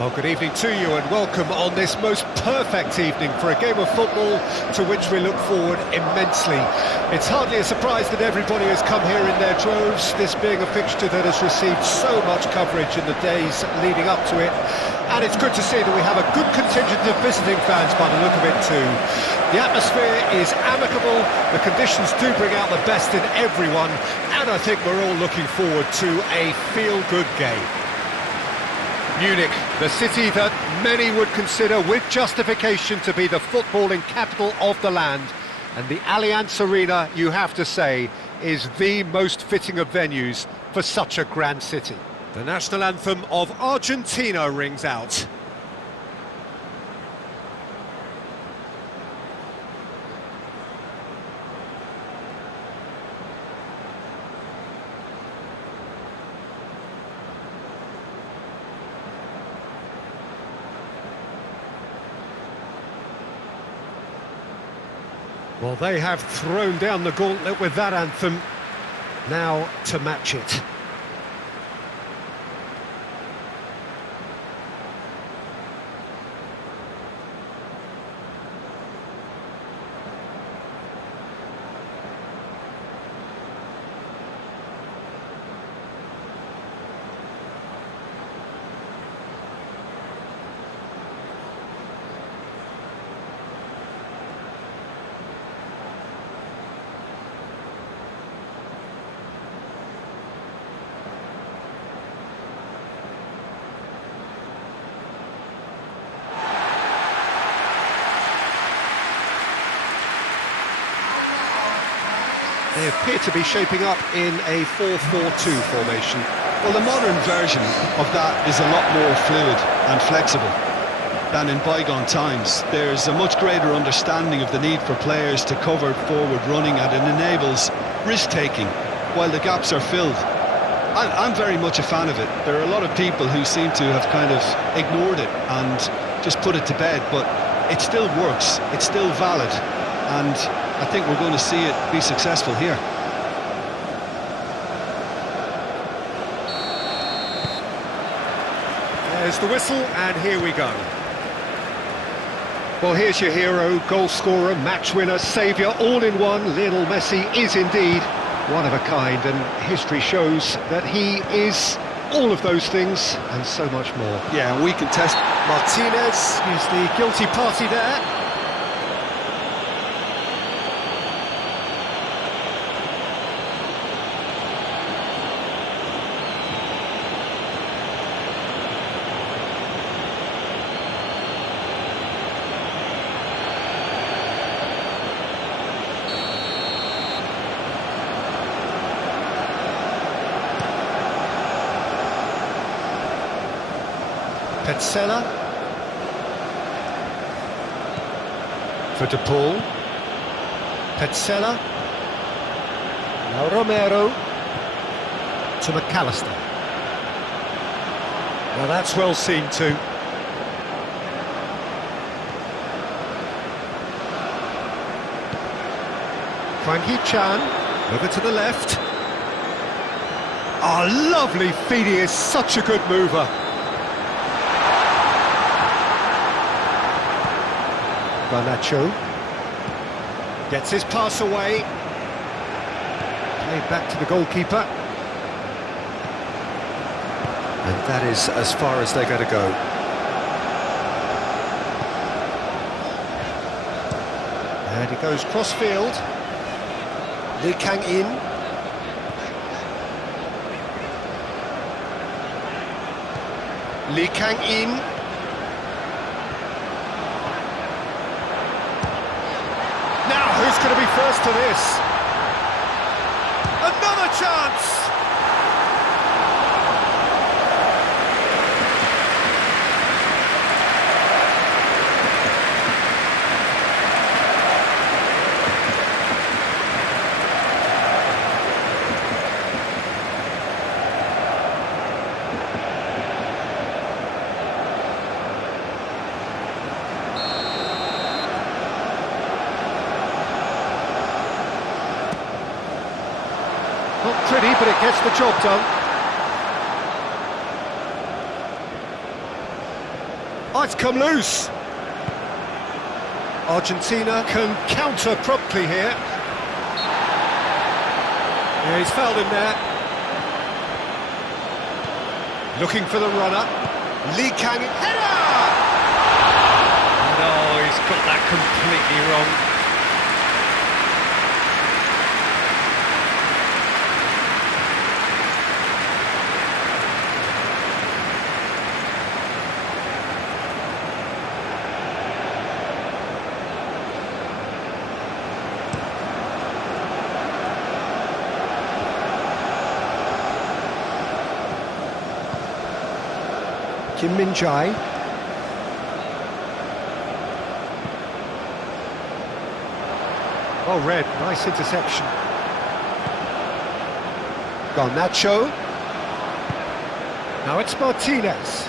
Well, good evening to you and welcome on this most perfect evening for a game of football to which we look forward immensely. It's hardly a surprise that everybody has come here in their droves, this being a fixture that has received so much coverage in the days leading up to it. And it's good to see that we have a good contingent of visiting fans by the look of it too. The atmosphere is amicable, the conditions do bring out the best in everyone, and I think we're all looking forward to a feel-good game. Munich, the city that many would consider with justification to be the footballing capital of the land. And the Allianz Arena, you have to say, is the most fitting of venues for such a grand city. The national anthem of Argentina rings out. Well, they have thrown down the gauntlet with that anthem. Now to match it. They appear to be shaping up in a 4-4-2 formation. Well, the modern version of that is a lot more fluid and flexible than in bygone times. There's a much greater understanding of the need for players to cover forward running, and it enables risk-taking while the gaps are filled. I'm very much a fan of it. There are a lot of people who seem to have kind of ignored it and just put it to bed, but it still works, it's still valid, and I think we're going to see it be successful here. There's the whistle, and here we go. Well, here's your hero, goal scorer, match winner, saviour, all in one. Lionel Messi is indeed one of a kind, and history shows that he is all of those things and so much more. Yeah, we can test. Martinez is the guilty party there. Petzela for De Paul. Petzela. Now Romero to McAllister. Well, that's well seen too. Hwang Hee-chan over to the left. Oh, lovely feed, he is such a good mover. Garnacho gets his pass away, played back to the goalkeeper, and that is as far as they're going to go. And he goes cross-field, Lee Kang-in, Lee Kang-in. Who's going to be first to this? Another chance! Not pretty, but it gets the job done. Oh, it's come loose. Argentina can counter promptly here. Yeah, he's fouled him there. Looking for the runner. Lee Kang, header! No, he's got that completely wrong. Kim Min-jae. Oh, red, nice interception. Garnacho. Now it's Martinez.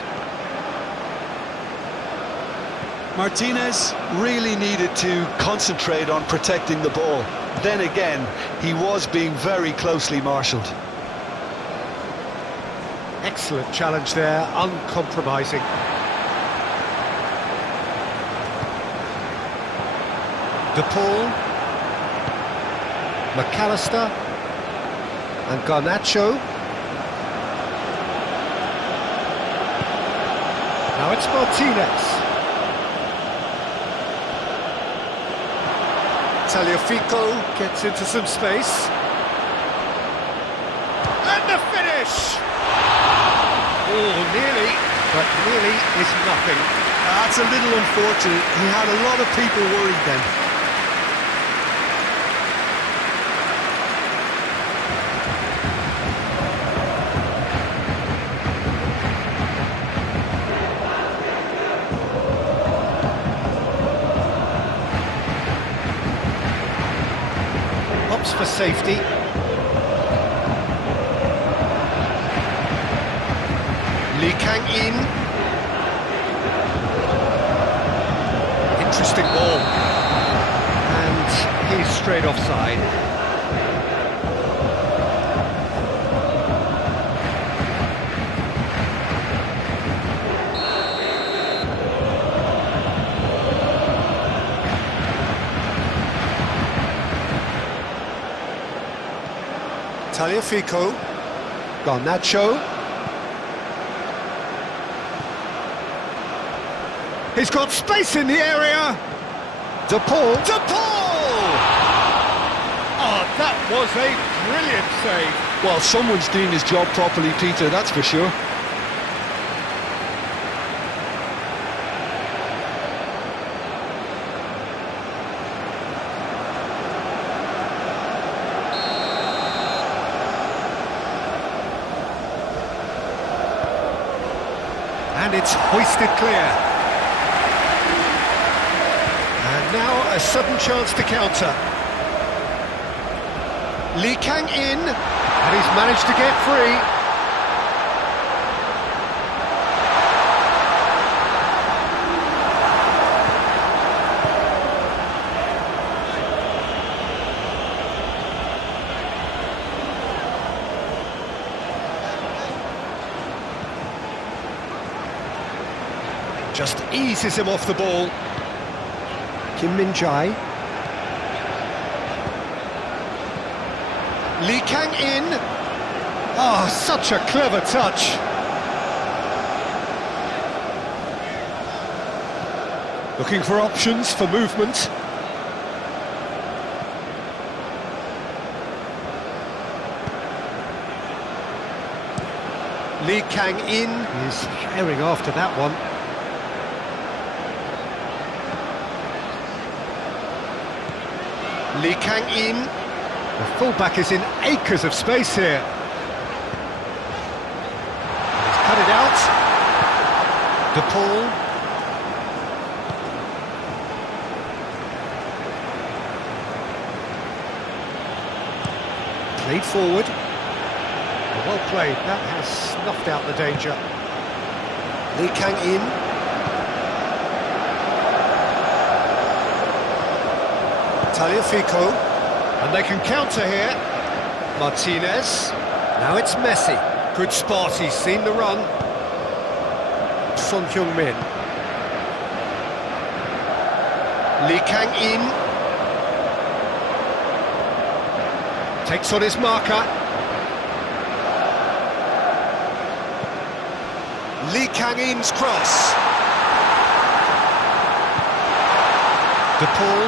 Martinez really needed to concentrate on protecting the ball. Then again, he was being very closely marshalled. Excellent challenge there, uncompromising. De Paul, McAllister, and Garnacho. Now it's Martinez. Tagliafico gets into some space. And the finish! Oh, nearly, but nearly is nothing. That's a little unfortunate. He had a lot of people worried then. Opts for safety. Lee Kang in. Interesting ball. And he's straight offside. Tagliafico. Garnacho. He's got space in the area. De Paul. De Paul! Oh, that was a brilliant save. Well, someone's doing his job properly, Peter, that's for sure. And it's hoisted clear. And now a sudden chance to counter. Lee Kang in, and he's managed to get free. Just eases him off the ball. Kim Min-jae. Lee Kang in. Oh, such a clever touch. Looking for options for movement. Lee Kang in. He's herring after that one. Lee Kang in. The fullback is in acres of space here. And he's cut it out. De Paul. Played forward. Well played. That has snuffed out the danger. Lee Kang in. Tagliafico, and they can counter here. Martinez, now it's Messi. Good spot, he's seen the run. Son Heung-min. Lee Kang-in takes on his marker. Lee Kang-in's cross. De Paul,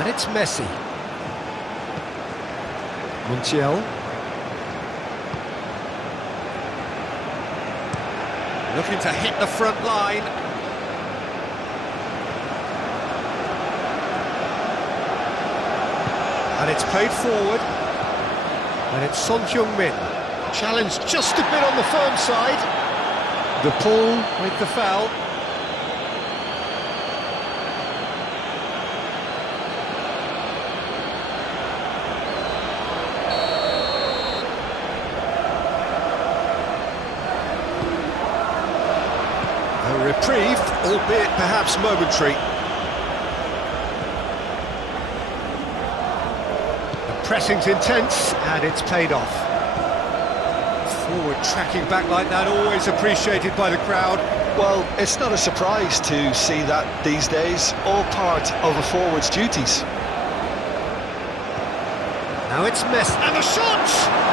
and it's Messi. Montiel. Looking to hit the front line. And it's played forward. And it's Son Heung-min. Challenged just a bit on the firm side. De Paul with the foul. A reprieve, albeit perhaps momentary. The pressing's intense, and it's paid off. Forward tracking back like that, always appreciated by the crowd. Well, it's not a surprise to see that these days, all part of a forward's duties. Now it's Messi, and the shot!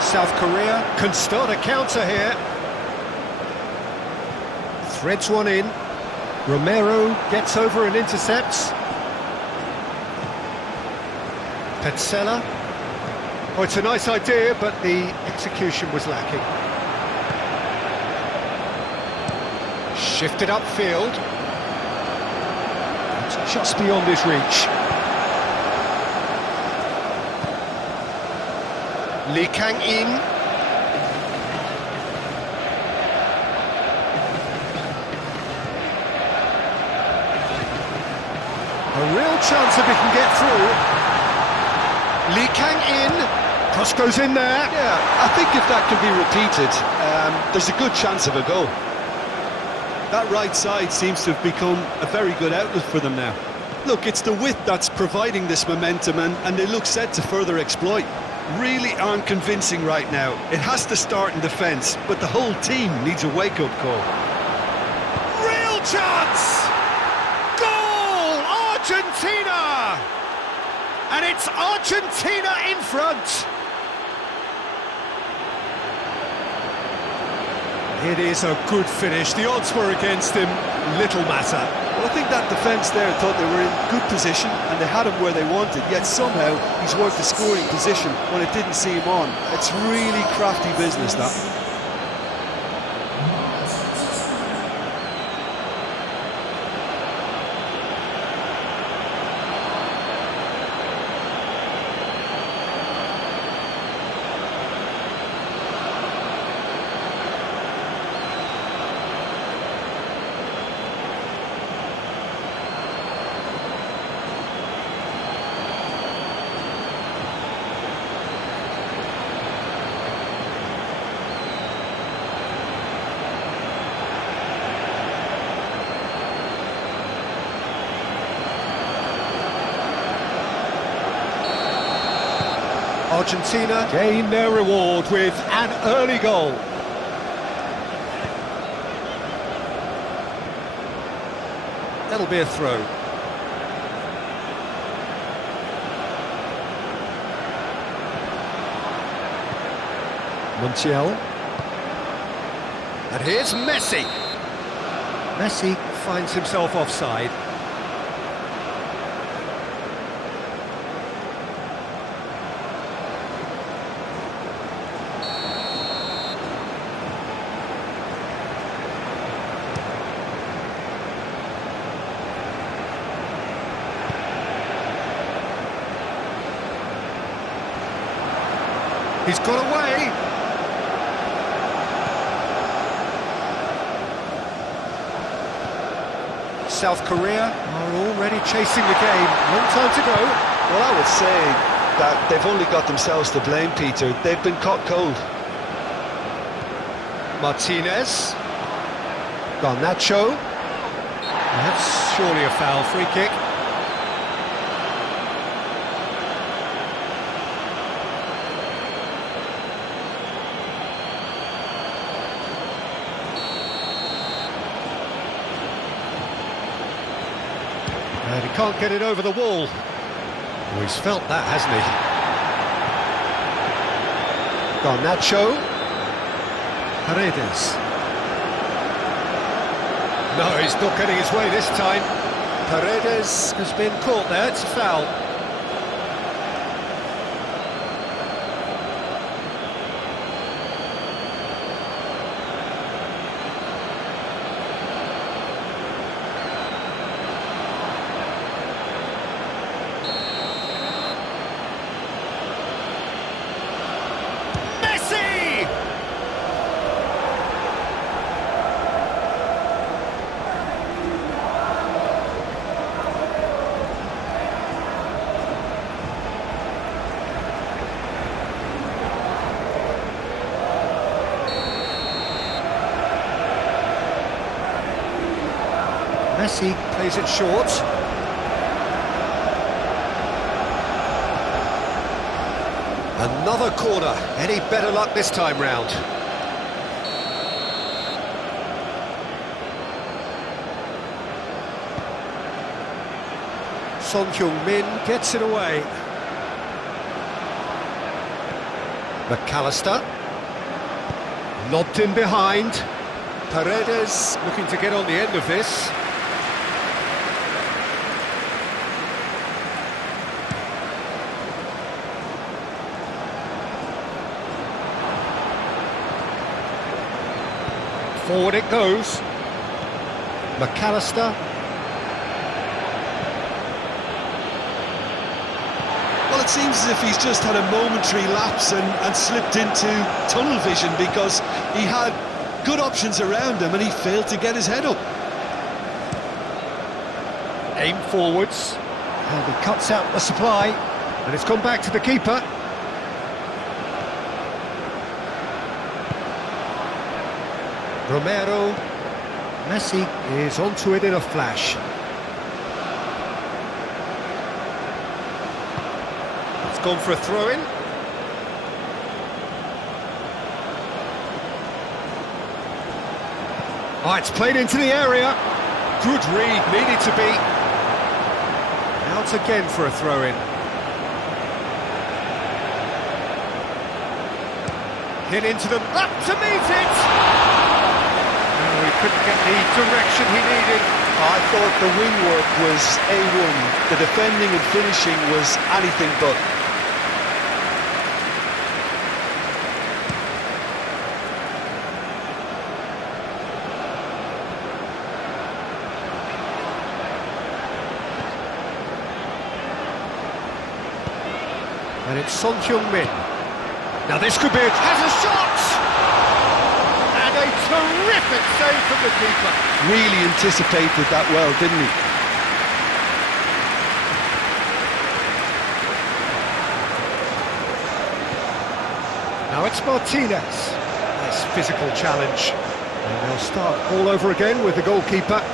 South Korea can start a counter here. Threads one in. Romero gets over and intercepts. Petzela. Oh, it's a nice idea, but the execution was lacking. Shifted upfield. It's just beyond his reach. Lee Kang-in. A real chance if he can get through. Lee Kang-in. Cross goes in there. Yeah, I think if that can be repeated, there's a good chance of a goal. That right side seems to have become a very good outlet for them now. Look, it's the width that's providing this momentum, and they look set to further exploit. Really aren't convincing right now. It has to start in defence, but the whole team needs a wake-up call. Real chance! Goal! Argentina! And it's Argentina in front. It is a good finish. The odds were against him. Little matter. Well, I think that defence there thought they were in good position and they had him where they wanted, yet somehow he's worked a scoring position when it didn't see him on. It's really crafty business, that. Argentina gain their reward with an early goal. That'll be a throw. Montiel. And here's Messi. Messi finds himself offside. He's got away. South Korea are already chasing the game. Long time to go. Well, I would say that, they've only got themselves to blame, Peter. They've been caught cold. Martinez. Garnacho. That's surely a foul, free kick. And he can't get it over the wall. Oh, he's felt that, hasn't he? Garnacho. Paredes. No, he's not getting his way this time. Paredes has been caught there, it's a foul. Messi plays it short. Another corner. Any better luck this time round? Son Heung-min gets it away. McAllister. Lobbed in behind. Paredes looking to get on the end of this. Forward it goes. McAllister. Well, it seems as if he's just had a momentary lapse and slipped into tunnel vision, because he had good options around him and he failed to get his head up. Aim forwards. And he cuts out the supply. And it's gone back to the keeper. Romero. Messi is onto it in a flash. It's gone for a throw-in. Oh, it's played into the area. Good read, needed to be. Out again for a throw-in. Hit into them, up to meet it! Oh, he couldn't get the direction he needed. I thought the wing work was A1. The defending and finishing was anything but. And it's Son Heung-min. Now this could be it. Has a shot! And a terrific save from the keeper. Really anticipated that well, didn't he? Now it's Martinez. Nice physical challenge. And they'll start all over again with the goalkeeper.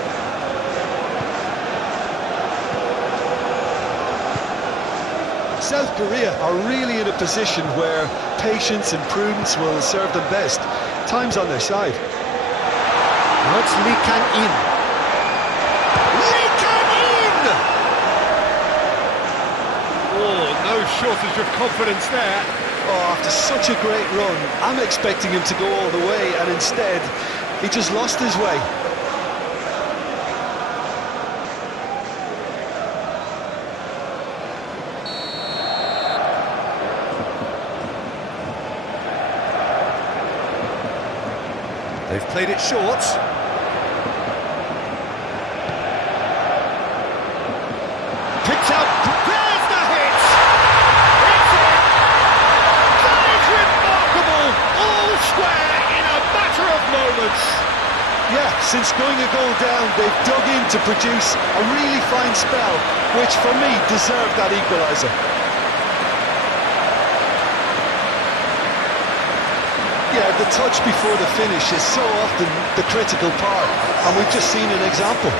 South Korea are really in a position where patience and prudence will serve them best. Time's on their side. Now it's Lee Kang-in. Lee Kang-in! Oh, no shortage of confidence there. Oh, after such a great run, I'm expecting him to go all the way, and instead, he just lost his way. They've played it short. Picked up, there's the hit! It's it! That is remarkable! All square in a matter of moments! Yeah, since going a goal down, they've dug in to produce a really fine spell, which for me deserved that equaliser. the touch before the finish is so often the critical part, and we've just seen an example.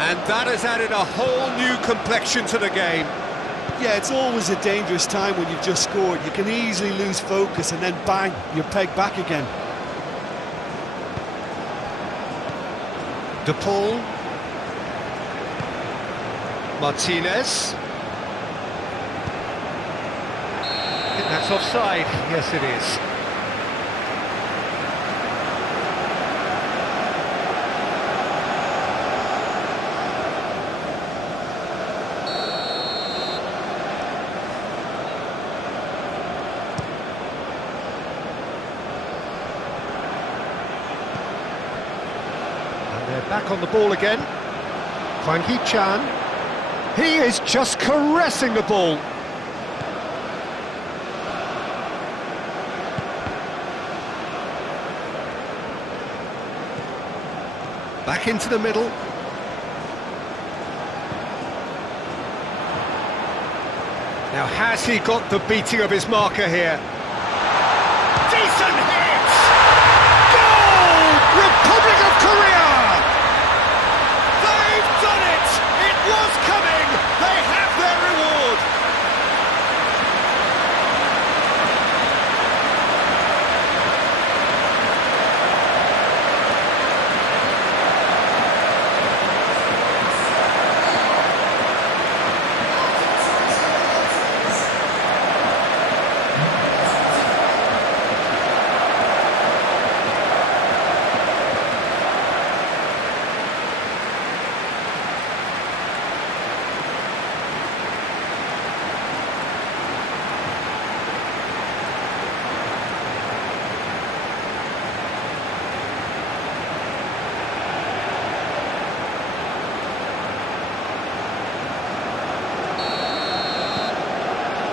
And that has added a whole new complexion to the game. Yeah, it's always a dangerous time when you've just scored. You can easily lose focus and then bang, you're pegged back again. De Paul. Martinez. I think that's offside. Yes, it is. Back on the ball again. Hwang Hee-chan. He is just caressing the ball. Back into the middle. Now has he got the beating of his marker here? Decent hit! Goal! Republic of Korea! Was coming! They have their reward!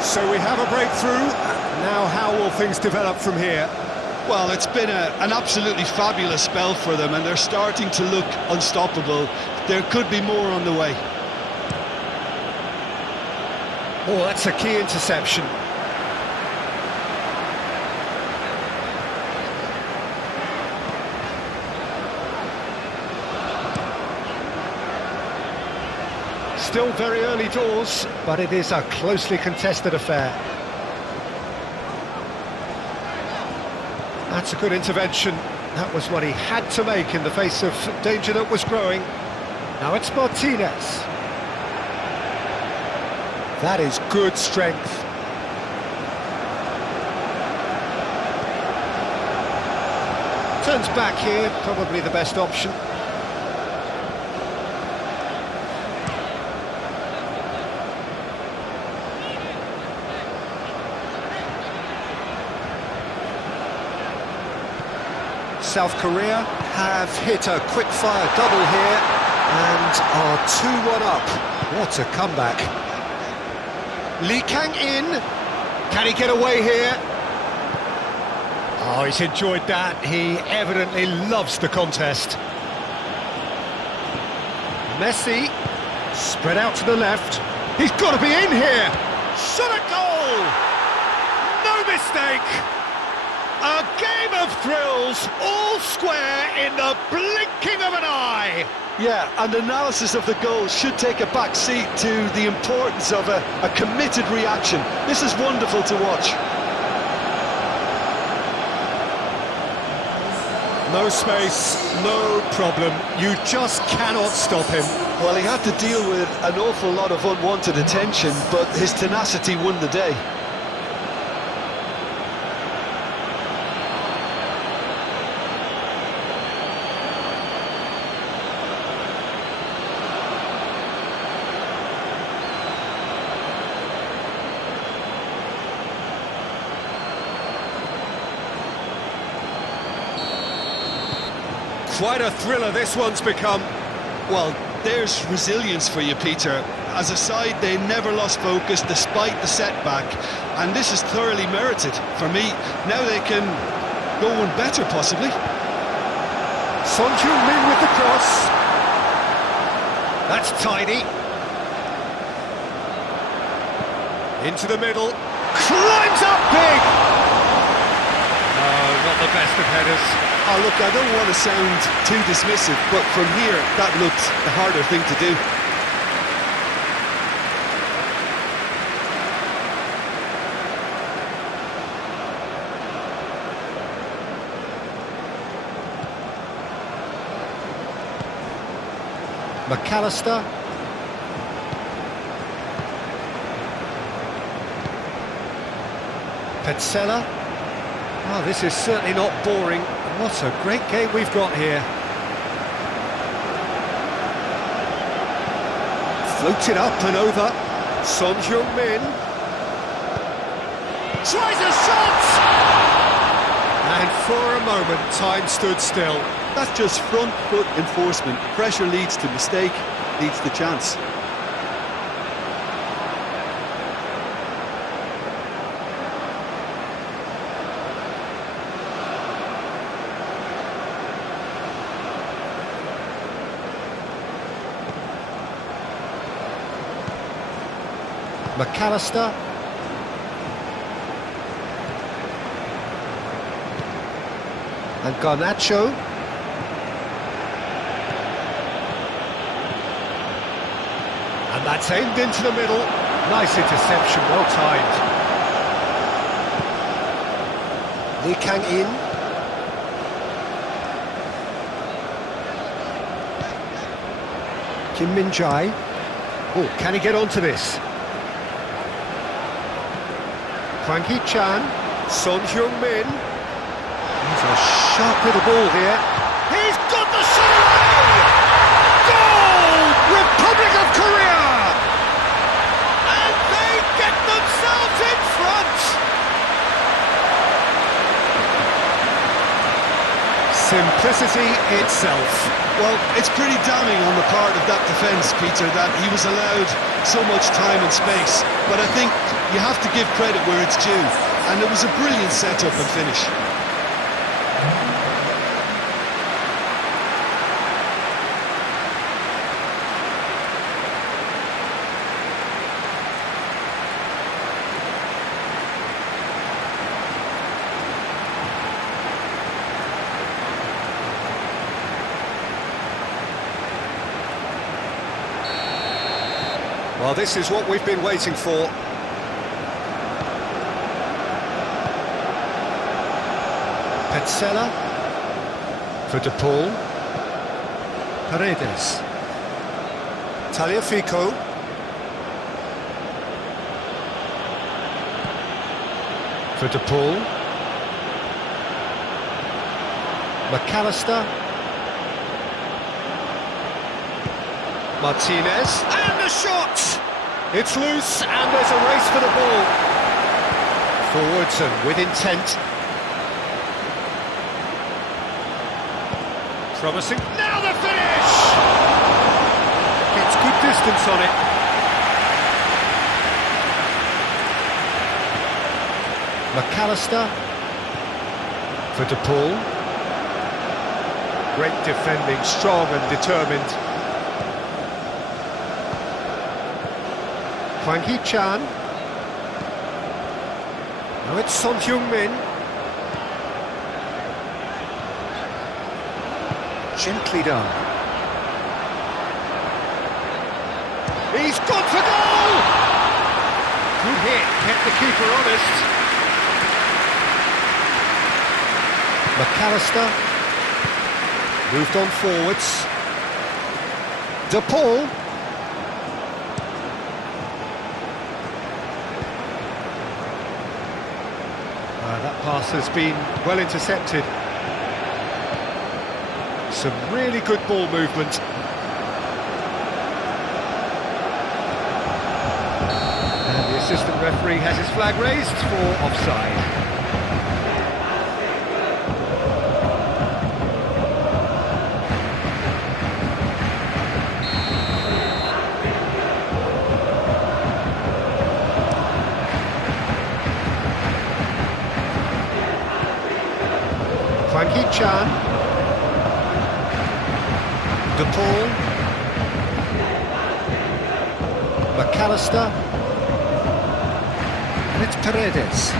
So we have a breakthrough. Now how will things develop from here? Well, it's been an absolutely fabulous spell for them, and they're starting to look unstoppable. There could be more on the way. Oh, that's a key interception. Still very early doors, but it is a closely contested affair. That's a good intervention. That was what he had to make in the face of danger that was growing. Now it's Martinez. That is good strength. Turns back here, probably the best option. South Korea have hit a quick-fire double here and are 2-1 up. What a comeback. Lee Kang-in, can he get away here? Oh, he's enjoyed that. He evidently loves the contest. Messi, spread out to the left. He's got to be in here. Shot at goal! No mistake! A game of thrills, all square in the blinking of an eye. Yeah, and analysis of the goal should take a back seat to the importance of a committed reaction. This is wonderful to watch. No space, no problem. You just cannot stop him. Well, he had to deal with an awful lot of unwanted attention, but his tenacity won the day. Quite a thriller this one's become. Well, there's resilience for you, Peter. As a side, they never lost focus despite the setback, and this is thoroughly merited. For me, now they can go one better, possibly. Son Heung-min with the cross. That's tidy. Into the middle. Climbs up big! No, not the best of headers. Oh, look, I don't want to sound too dismissive, but from here, that looked the harder thing to do. McAllister. Petzela. Oh, this is certainly not boring. What a great game we've got here. Floated up and over. Son Heung-min. Tries a shot! And for a moment, time stood still. That's just front foot enforcement. Pressure leads to mistake, leads to chance. McAllister. And Garnacho. And that's aimed into the middle. Nice interception, well timed. Lee Kang-in. Kim Min-jae. Oh, can he get onto this? Hwang Hee-chan. Son Heung-min. He's a sharp little ball here. He's got the shot away! Goal! Republic of Korea! And they get themselves in front! Simplicity itself. Well, it's pretty damning on the part of that defence, Peter, that he was allowed so much time and space. But I think you have to give credit where it's due. And it was a brilliant setup and finish. Well, this is what we've been waiting for. Petzela for De Paul. Paredes. Tagliafico. For De Paul. McAllister. Martinez. And the shot! It's loose, and there's a race for the ball. Forwards and with intent. Promising. Now the finish! Gets good distance on it. McAllister for De Paul. Great defending, strong and determined. Hwang Hee-chan. Now it's Son Heung-min. Gently done. He's gone for goal! Good hit, kept the keeper honest. McAllister. Moved on forwards. De Paul. That pass has been well intercepted. Some really good ball movement. And the assistant referee has his flag raised for offside. Chan. De Paul. McAllister. And it's Paredes.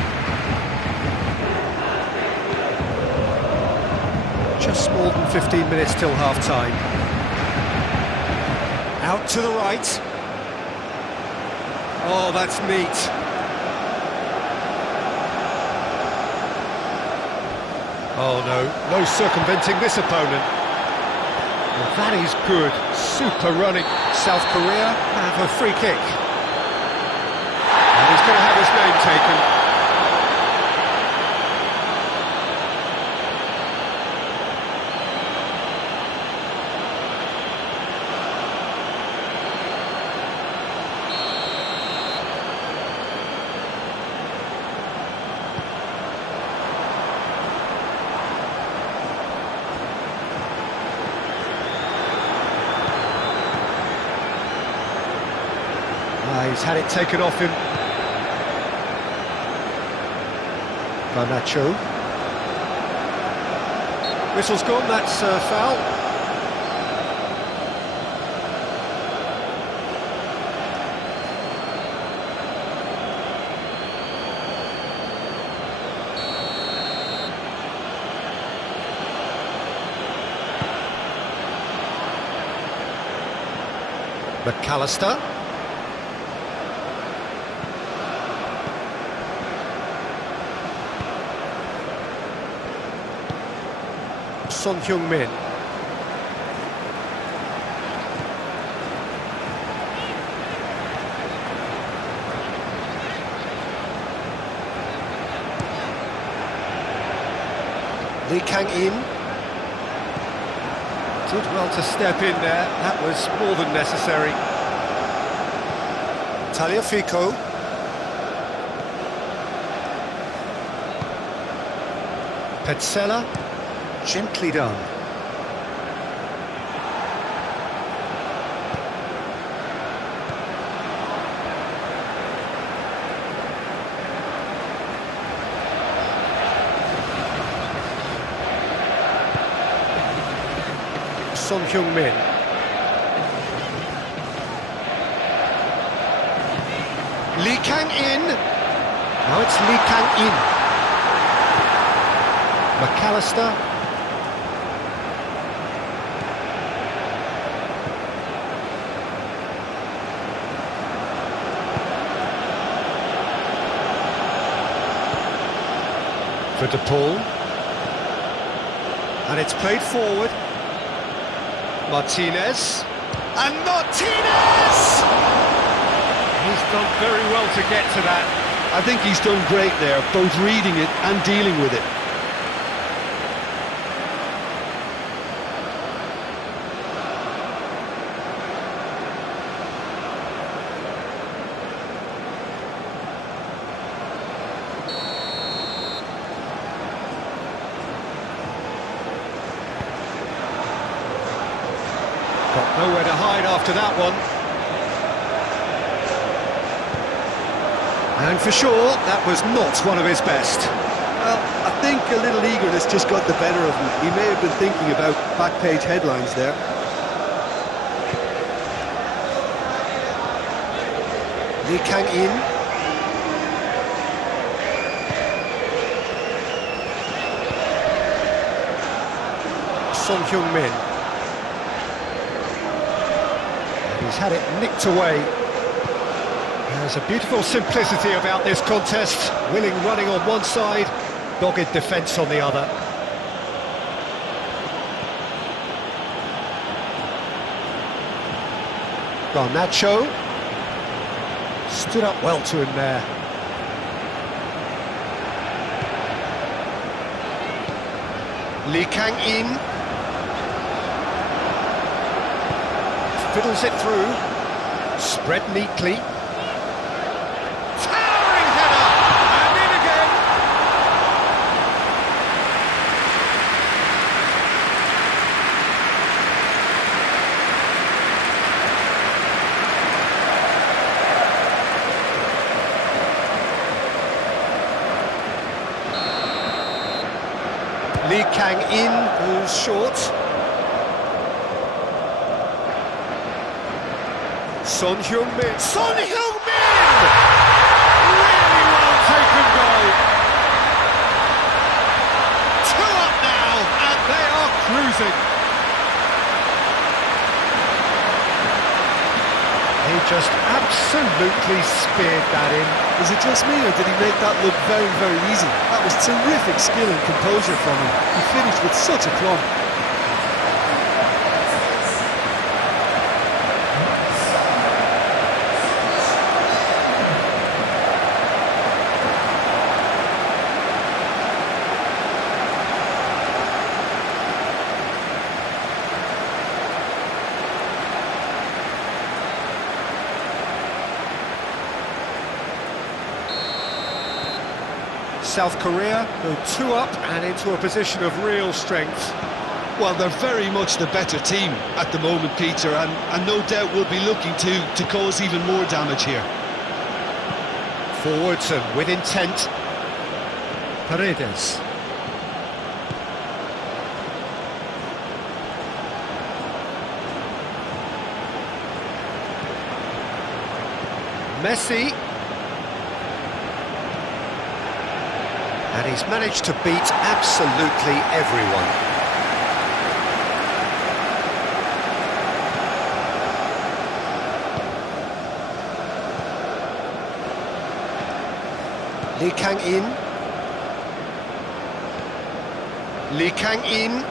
Just more than 15 minutes till half-time. Out to the right. Oh, that's neat. Oh no, no circumventing this opponent. Well, that is good. Super running. South Korea have a free kick. And he's going to have his name taken. He's had it taken off him. Garnacho. Whistle's gone, that's a foul. McAllister. Son-Heung-min. Lee Kang-in. Did well to step in there, that was more than necessary. Tagliafico. Petzela. Gently done. Son-Heung-min. Lee Kang-in. Now it's Lee Kang-in. McAllister. For De Paul. And it's played forward. Martinez. And Martinez! He's done very well to get to that. I think he's done great there, both reading it and dealing with it. Got nowhere to hide after that one. And for sure, that was not one of his best. Well, I think a little eagerness just got the better of him. He may have been thinking about back-page headlines there. Lee Kang-in. Son-Heung-min. He's had it nicked away. There's a beautiful simplicity about this contest. Willing running on one side, dogged defence on the other. Garnacho. Stood up well to him there. Lee Kang-in. Fiddles it through. Spread neatly. Towering header! And in again! Lee Kang-in, who's short. Son Heung-min. Son Heung-min! Really well taken goal. 2 up now, and they are cruising. He just absolutely speared that in. Is it just me, or did he make that look very, very easy? That was terrific skill and composure from him. He finished with such aplomb. South Korea go 2 up and into a position of real strength. Well, they're very much the better team at the moment, Peter, and no doubt will be looking to cause even more damage here. Forwards and with intent. Paredes. Messi. And he's managed to beat absolutely everyone. Lee Kang-in. Lee Kang-in.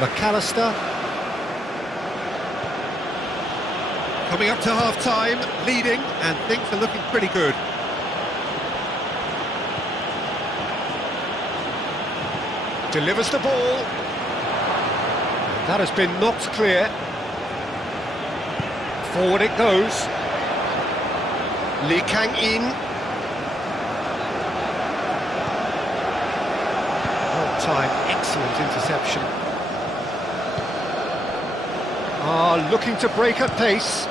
McAllister. Coming up to half-time, leading, and things are looking pretty good. Delivers the ball. And that has been knocked clear. Forward it goes. Lee Kang-in. Well-timed, excellent interception. Looking to break at pace.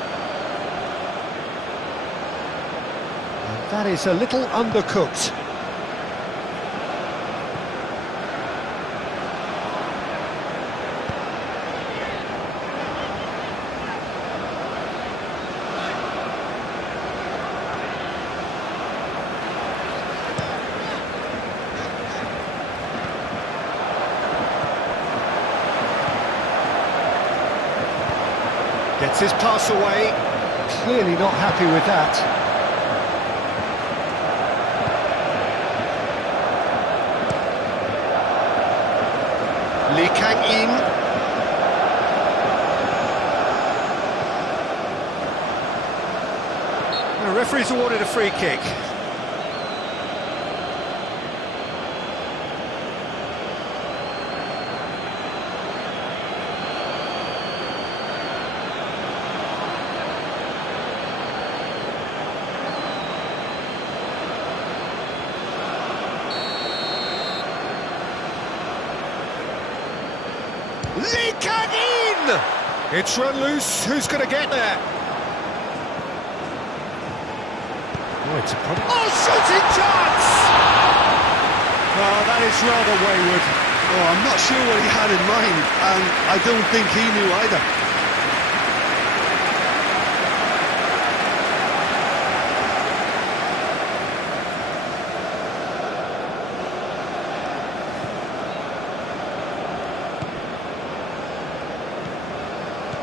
And that is a little undercooked. Gets his pass away. Clearly not happy with that. Lee Kang-in. The referee's awarded a free kick. Lee Kang-in! It's run loose. Who's going to get there? Oh, it's a problem. Oh, shooting chance! Oh, that is rather wayward. Oh, I'm not sure what he had in mind, and I don't think he knew either.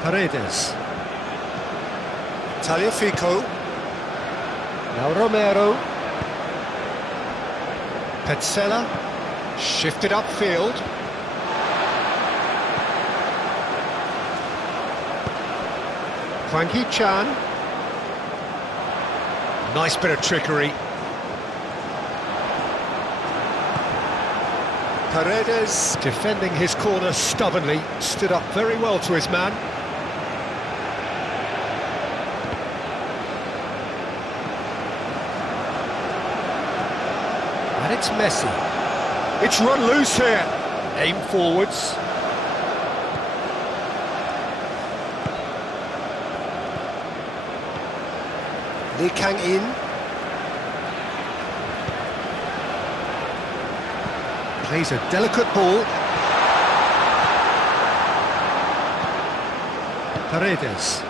Paredes. Taliafico. Now Romero. Petzela. Shifted upfield. Hwang Hee-chan. Nice bit of trickery. Paredes defending his corner stubbornly. Stood up very well to his man. And it's Messi. It's run loose here. Aim forwards. Lee Kang-in. Plays a delicate ball. Paredes.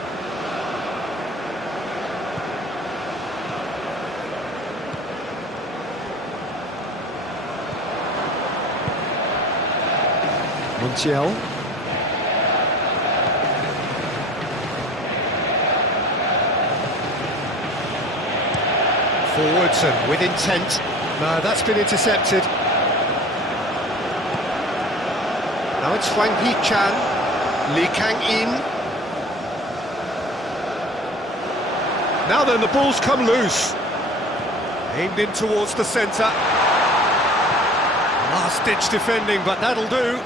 Montiel. Forwards and with intent. No, that's been intercepted. Now it's Huang Hee-chan. Lee Kang-in. Now then, the ball's come loose. Aimed in towards the centre. Last-ditch defending, but that'll do.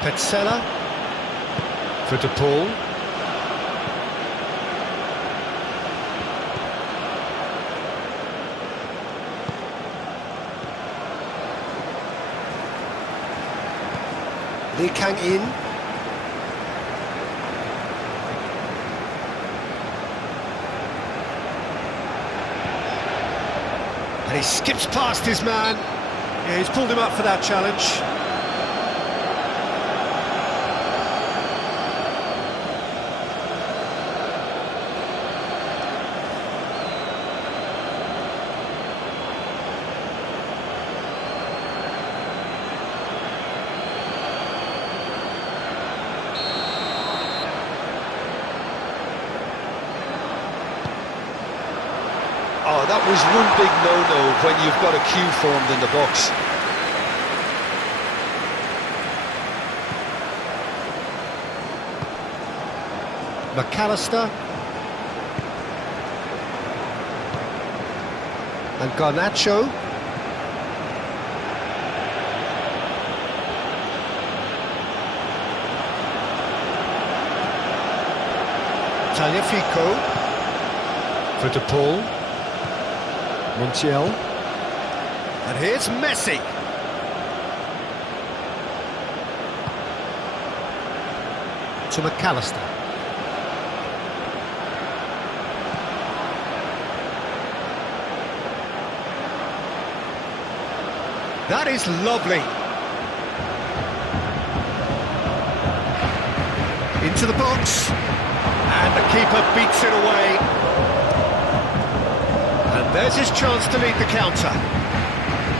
Petzela for De Paul. Lee Kang-in. And he skips past his man. Yeah, he's pulled him up for that challenge. Oh, that was one big no-no when you've got a queue formed in the box. McAllister. And Garnacho. Tagliafico. For De Paul. Montiel. And here's Messi. To McAllister. That is lovely. Into the box. And the keeper beats it away. There's his chance to lead the counter.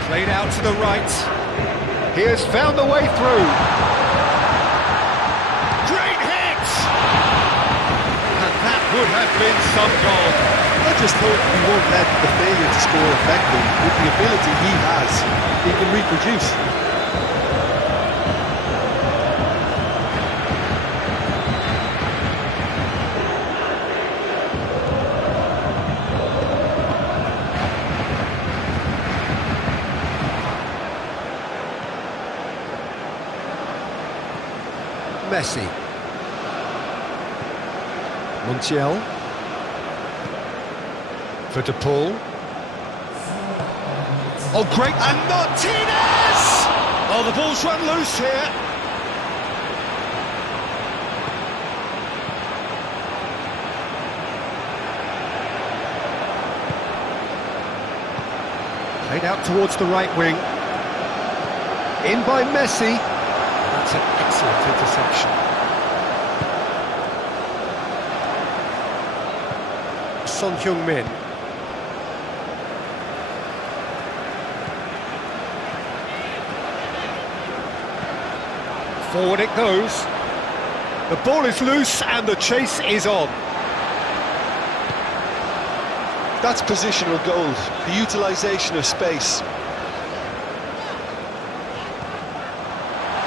Played out to the right. He has found the way through. Great hit! And that would have been some goal. I just hope he won't let the failure to score affect him. With the ability he has, he can reproduce. Messi. Montiel. For De Paul. Oh, great. And Martinez! Oh, the ball's run loose here. Played out towards the right wing. In by Messi. That's an excellent interception. Son Heung-min. Forward it goes. The ball is loose and the chase is on. That's positional gold, the utilisation of space.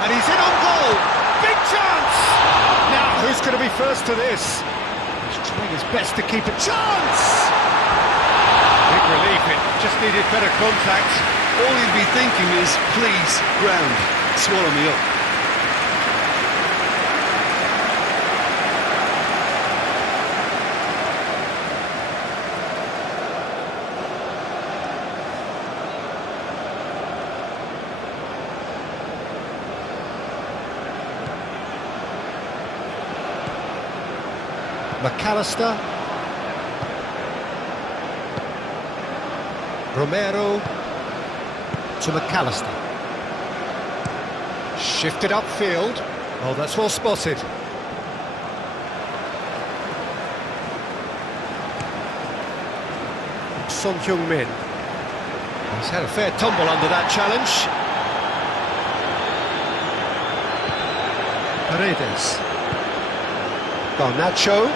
And he's in on goal! Big chance! Now, who's going to be first to this? He's trying his best to keep a chance! Big relief, it just needed better contact. All he'll be thinking is, please, ground, swallow me up. McAllister. Romero to McAllister. Shifted upfield. Oh, that's well spotted. Son-Heung-min. He's had a fair tumble under that challenge. Paredes. Garnacho.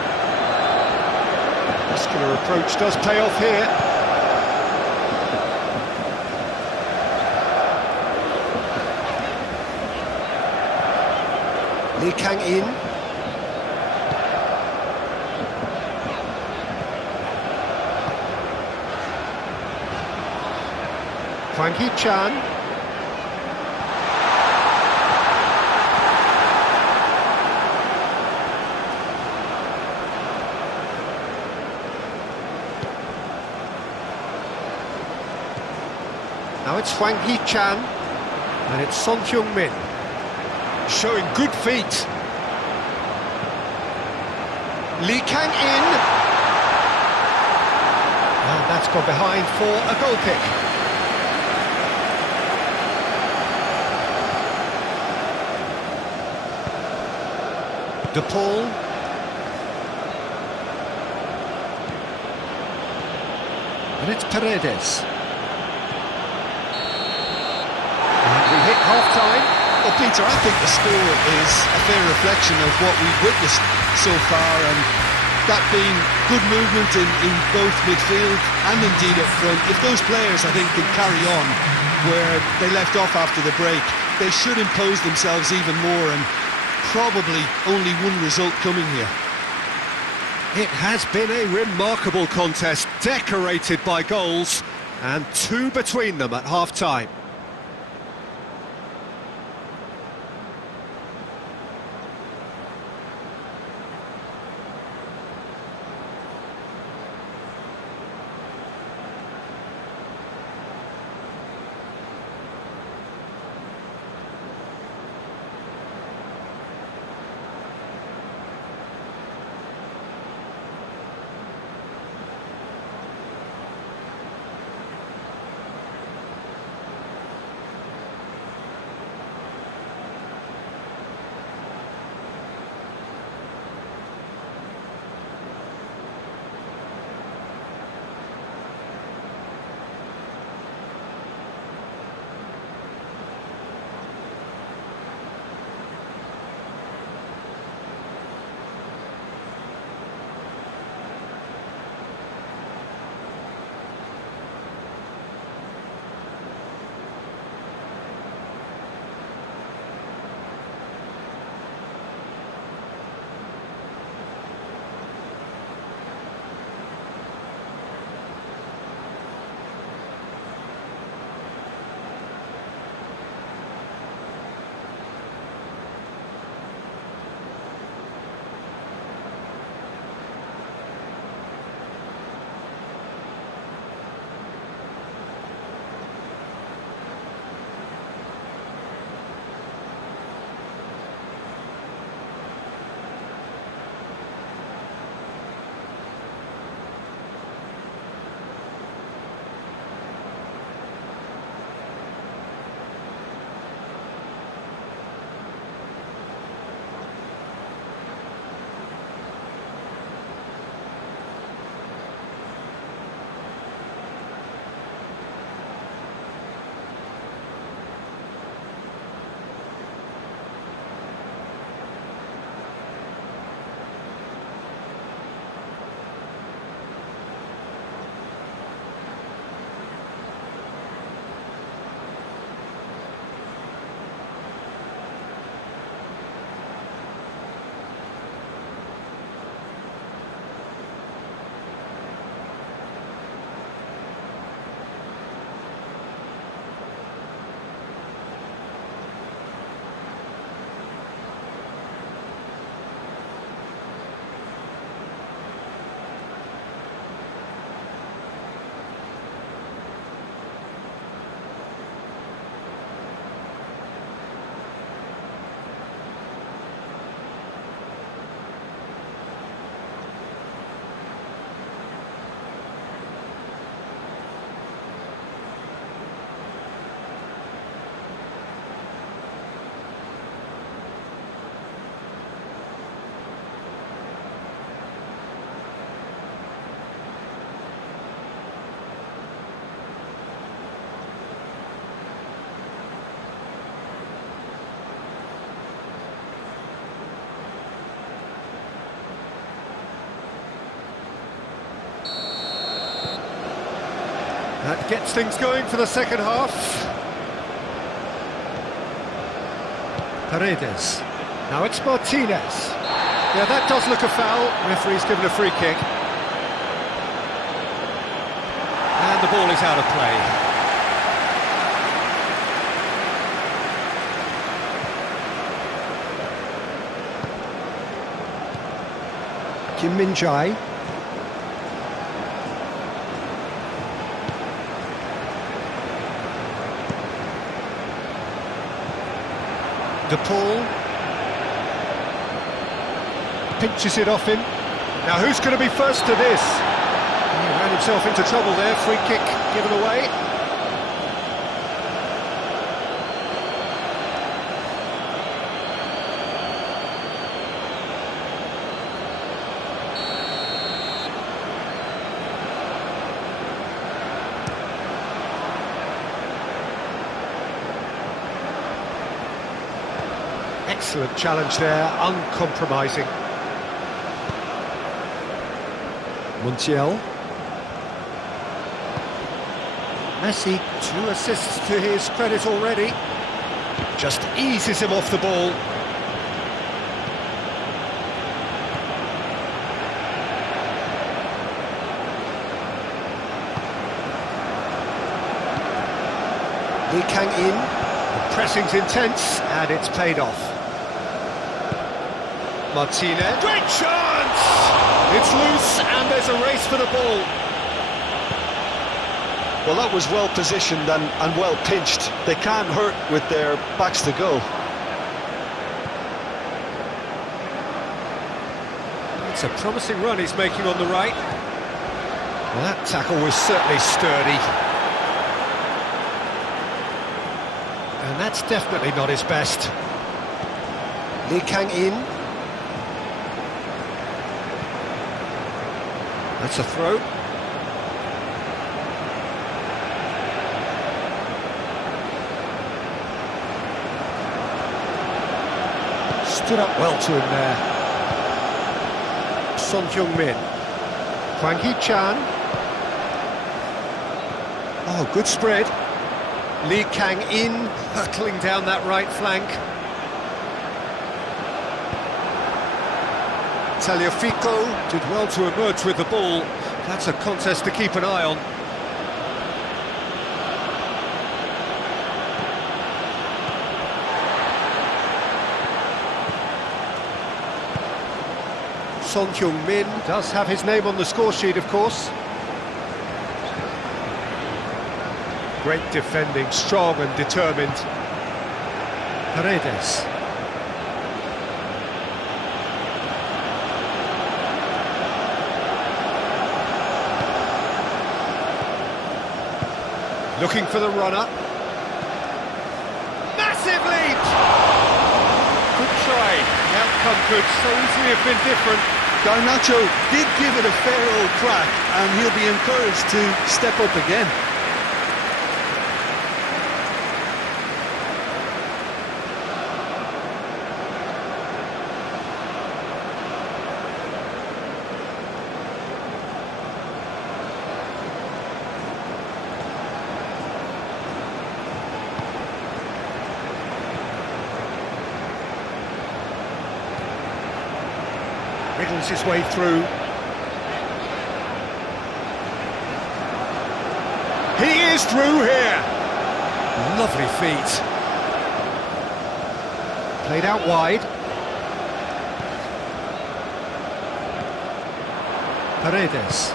Muscular approach does pay off here. Lee Kang-in. Hwang Hee-chan. Now it's Hwang Hee-chan, and it's Son-Heung-min. Showing good feet. Lee Kang-in. And that's gone behind for a goal kick. De Paul. And it's Paredes. And we hit half-time. Well, Peter, I think the score is a fair reflection of what we've witnessed so far, and that being good movement in both midfield and indeed up front. If those players, I think, can carry on where they left off after the break, they should impose themselves even more, and probably only one result coming here. It has been a remarkable contest, decorated by goals, and two between them at half-time. That gets things going for the second half. Paredes. Now it's Martinez. Yeah, that does look a foul. Referee's given a free kick. And the ball is out of play. Kim Min-jae. De Paul pinches it off him. Now who's going to be first to this? He ran himself into trouble there. Free kick given away. Excellent challenge there, uncompromising. Montiel. Messi, 2 assists to his credit already. Just eases him off the ball. Lee Kang-in. The pressing's intense, and it's paid off. Martinez. Great chance! It's loose, and there's a race for the ball. Well, that was well positioned and well pinched. They can't hurt with their backs to goal. It's a promising run he's making on the right. Well, that tackle was certainly sturdy. And that's definitely not his best. Lee Kang-in. That's a throw. Stood up well to him there. Son Heung-min. Hwang Hee-chan. Oh, good spread. Lee Kang-in hurtling down that right flank. Tagliafico did well to emerge with the ball. That's a contest to keep an eye on. Son Heung-min does have his name on the score sheet, of course. Great defending, strong and determined. Paredes. Looking for the runner. Massive lead! Good try. The outcome could so easily have been different. Garnacho did give it a fair old crack, and he'll be encouraged to step up again. Wriggles his way through. He is through here. Lovely feet. Played out wide. Paredes.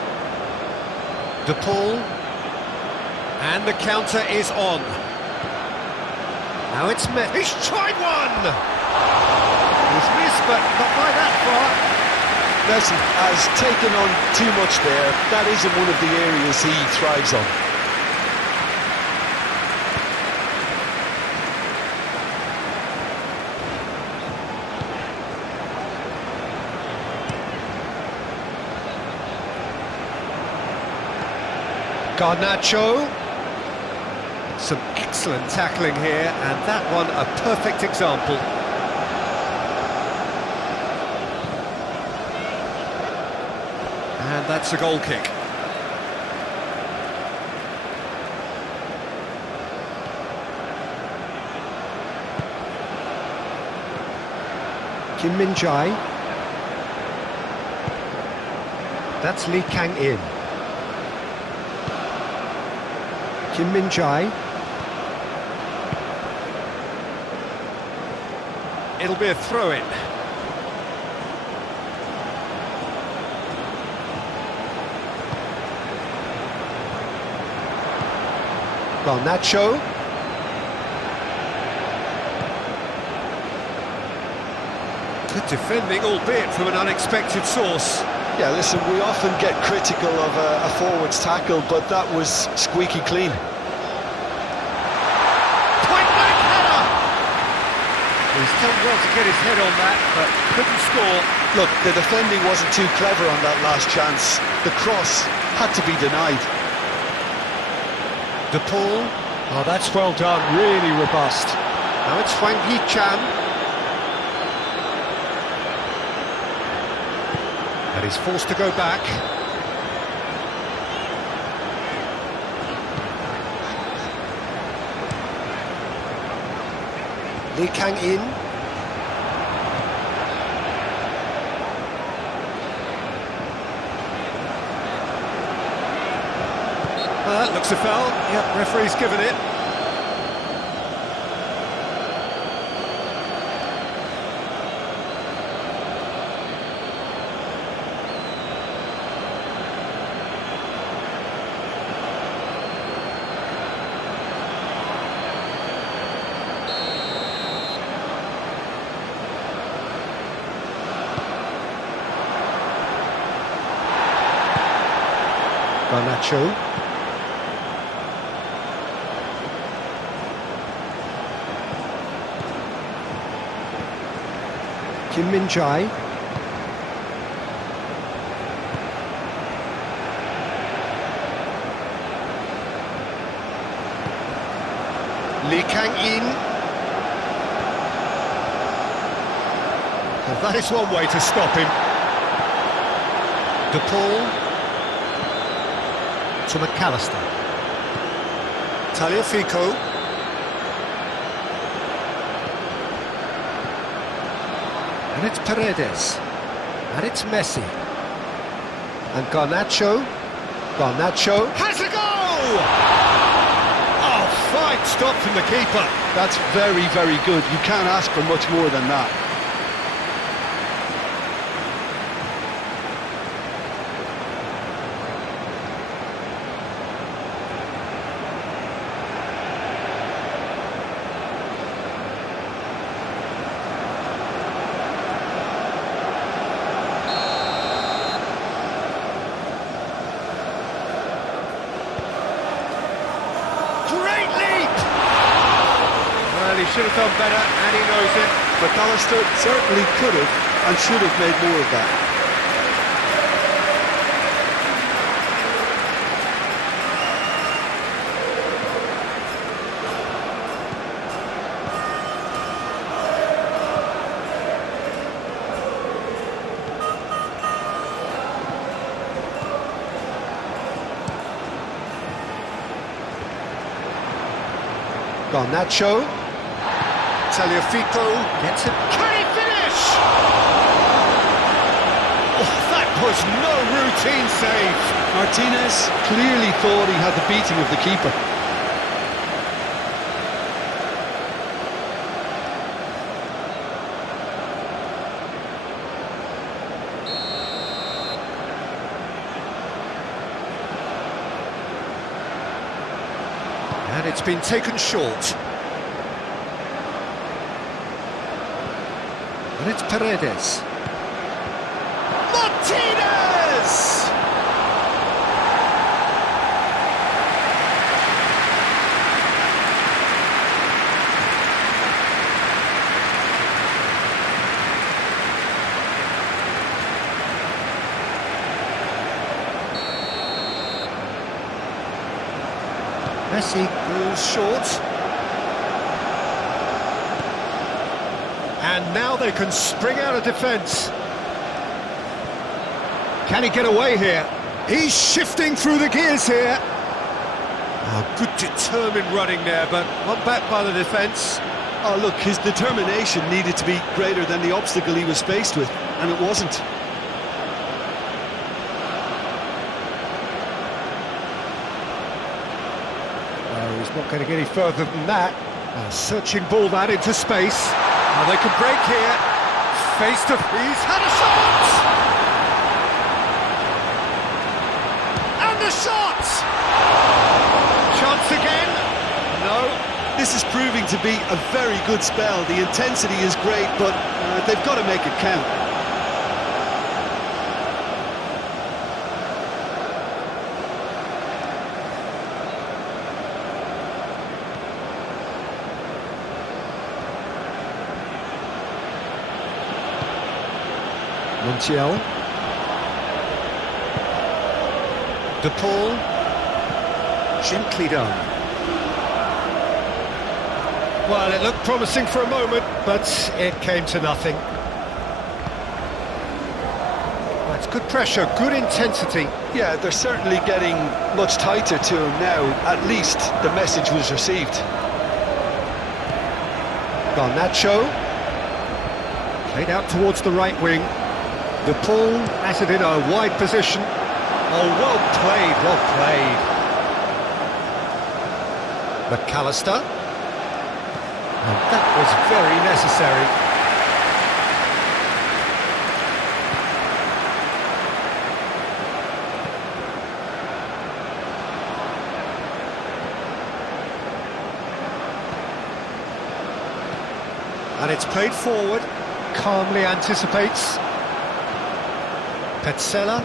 De Paul. And the counter is on. Now it's Messi. He's tried one! He's missed, but not by that far. Messi has taken on too much there. That isn't one of the areas he thrives on. Garnacho. Some excellent tackling here, and that one a perfect example. And that's a goal kick. Kim Min-jae. That's Lee Kang-in. Kim Min-jae. It'll be a throw-in. Garnacho. Good defending, albeit from an unexpected source. Yeah, listen, we often get critical of a forward's tackle, but that was squeaky clean. Point-blank header! He's done well to get his head on that, but couldn't score. Look, the defending wasn't too clever on that last chance. The cross had to be denied. De Paul. Oh, that's well done, really robust. Now it's Hwang Hee-chan. And he's forced to go back. Lee Kang-in. That looks a foul. Yep, referee's given it. Garnacho. Kim Min-jae. Lee Kang-in. Well, that is one way to stop him. De Paul. To McAllister. Tagliafico. And it's Paredes. And it's Messi. And Garnacho. Garnacho has a goal! Oh, fine stop from the keeper. That's very, very good. You can't ask for much more than that. He should have done better, and he knows it. McAllister certainly could have and should have made more of that. Garnacho. Tagliafico gets it. Can he finish? Oh, that was no routine save. Martinez clearly thought he had the beating of the keeper. And it's been taken short. And it's Paredes. Martinez! Messi goes short. And now they can spring out of defence. Can he get away here? He's shifting through the gears here. Oh, good determined running there, but one back by the defence. Oh, look, his determination needed to be greater than the obstacle he was faced with, and it wasn't. No, he's not going to get any further than that. Searching ball that into space. Now they can break here. Face to... He's had a shot! And the shot! Chance again? No. This is proving to be a very good spell. The intensity is great, but they've got to make it count. Montiel. De Paul. Gently done. Well, it looked promising for a moment, but it came to nothing. That's good pressure, good intensity. Yeah, they're certainly getting much tighter to him now. At least the message was received. Garnacho. Played out towards the right wing. De Paul has it in a wide position. Oh, well played, well played. McAllister. And that was very necessary. And it's played forward, calmly anticipates. Petzela.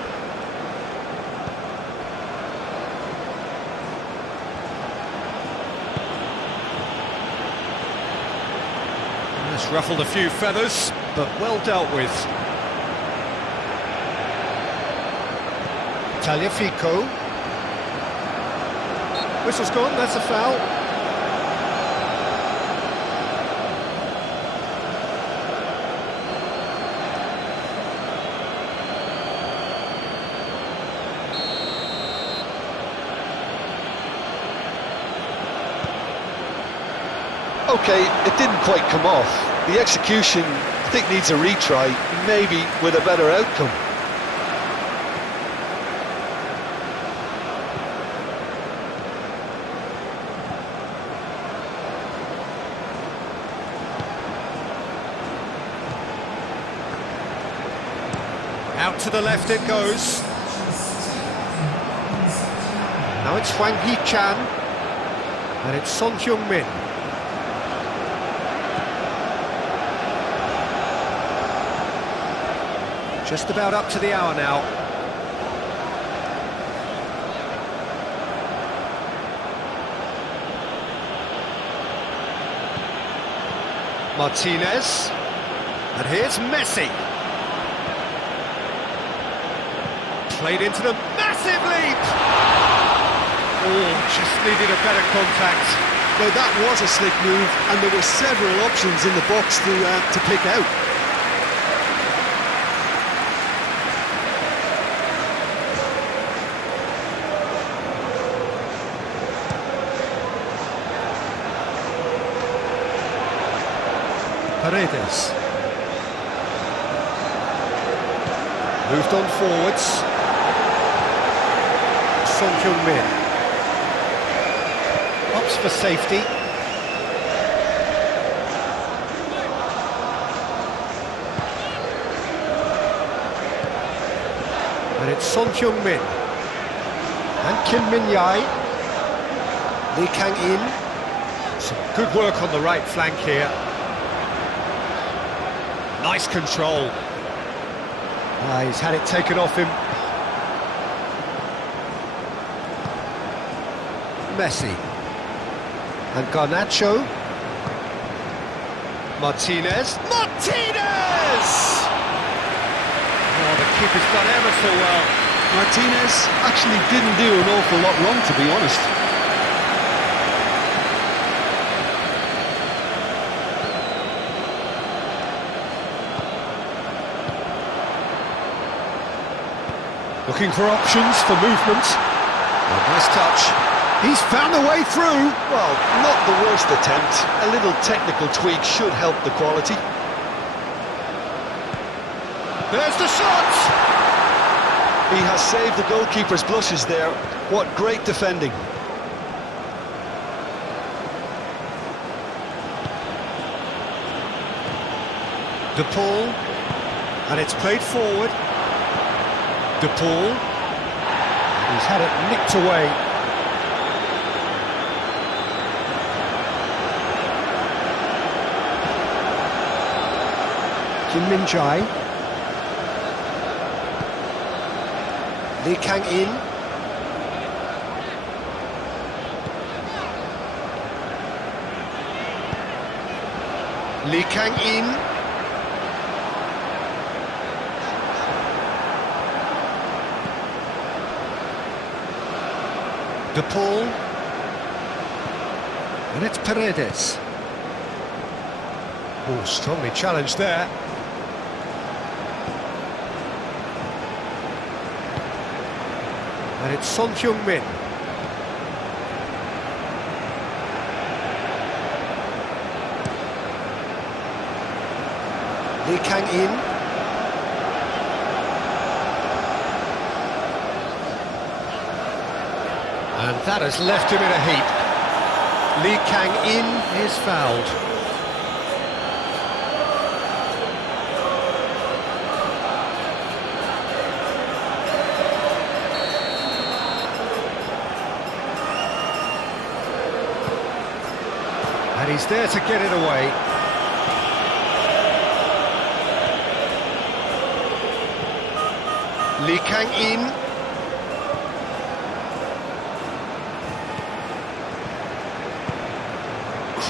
It's ruffled a few feathers, but well dealt with. Tagliafico. Whistle's gone, that's a foul. Okay, it didn't quite come off. The execution, I think, needs a retry, maybe with a better outcome. Out to the left it goes. Now it's Hwang Hee-chan. And it's Son Heung-min. Just about up to the hour now. Martinez. And here's Messi. Played into the massive leap! Oh, just needed a better contact. Now that was a slick move, and there were several options in the box to pick out. Paredes. Moved on forwards. Son Heung-min. Opts for safety. And it's Son Heung-min. And Kim Min-jae. Lee Kang-in. Some good work on the right flank here. Nice control. He's had it taken off him. Messi. And Garnacho. Martinez. Martinez! Oh, the keeper's done ever so well. Martinez actually didn't do an awful lot wrong, to be honest. Looking for options for movement. Oh, nice touch. He's found a way through. Well, not the worst attempt. A little technical tweak should help the quality. There's the shot. He has saved the goalkeeper's blushes there. What great defending. De Paul, and it's played forward. De Paul, he's had it nicked away. Kim Min-jae. Lee Kang-in. Lee Kang-in. De Paul, and it's Paredes. Oh, strongly challenged there. And it's Son Heung-min. Lee Kang-in. And that has left him in a heap. Lee Kang-in is fouled. And he's there to get it away. Lee Kang-in.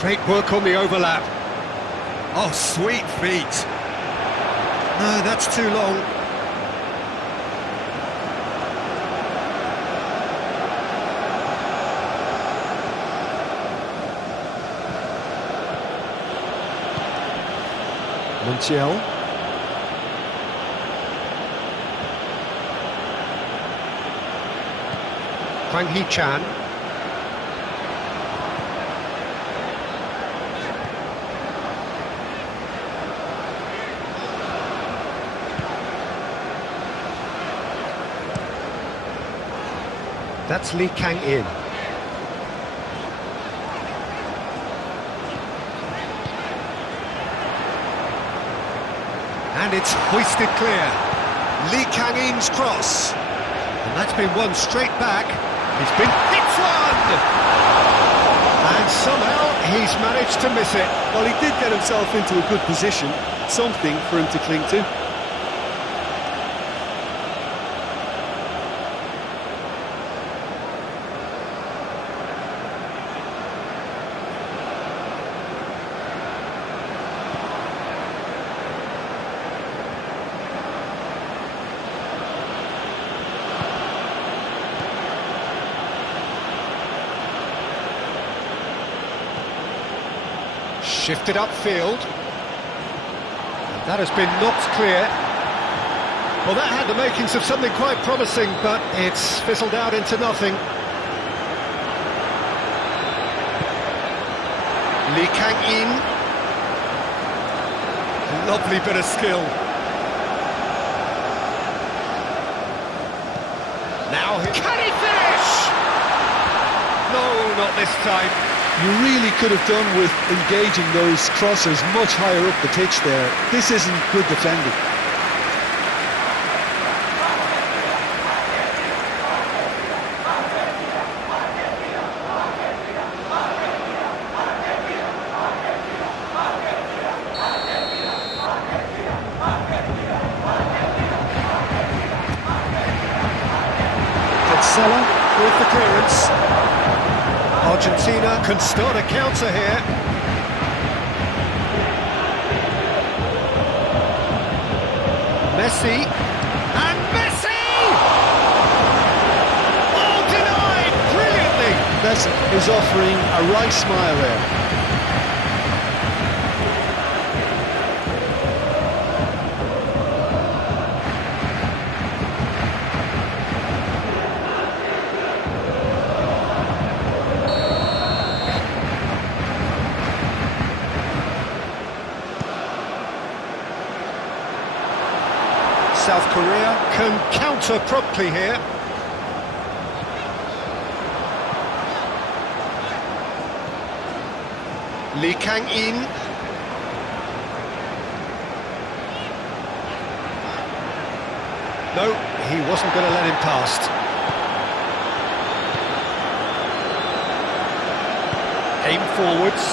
Great work on the overlap. Oh, sweet feet. No, that's too long. Montiel. Hwang Hee-chan. That's Lee Kang-in. And it's hoisted clear. Lee Kang-in's cross. And that's been won straight back. He's been hit one! And somehow he's managed to miss it. Well, he did get himself into a good position. Something for him to cling to. Shifted upfield. And that has been knocked clear. Well, that had the makings of something quite promising, but it's fizzled out into nothing. Lee Kang-in. Lovely bit of skill. Now, can he finish? No, not this time. You really could have done with engaging those crossers much higher up the pitch there. This isn't good defending. Cancelo with the clearance. Argentina can start a counter here. Messi, and Messi! All denied brilliantly. Messi is offering a right smile there. South Korea can counter promptly here. Lee Kang-in. No, he wasn't going to let him past. Aim forwards.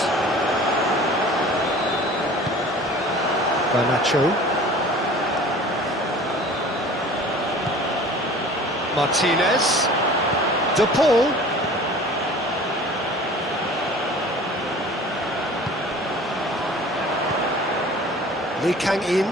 Garnacho. Martinez. De Paul. Lee Kang-in.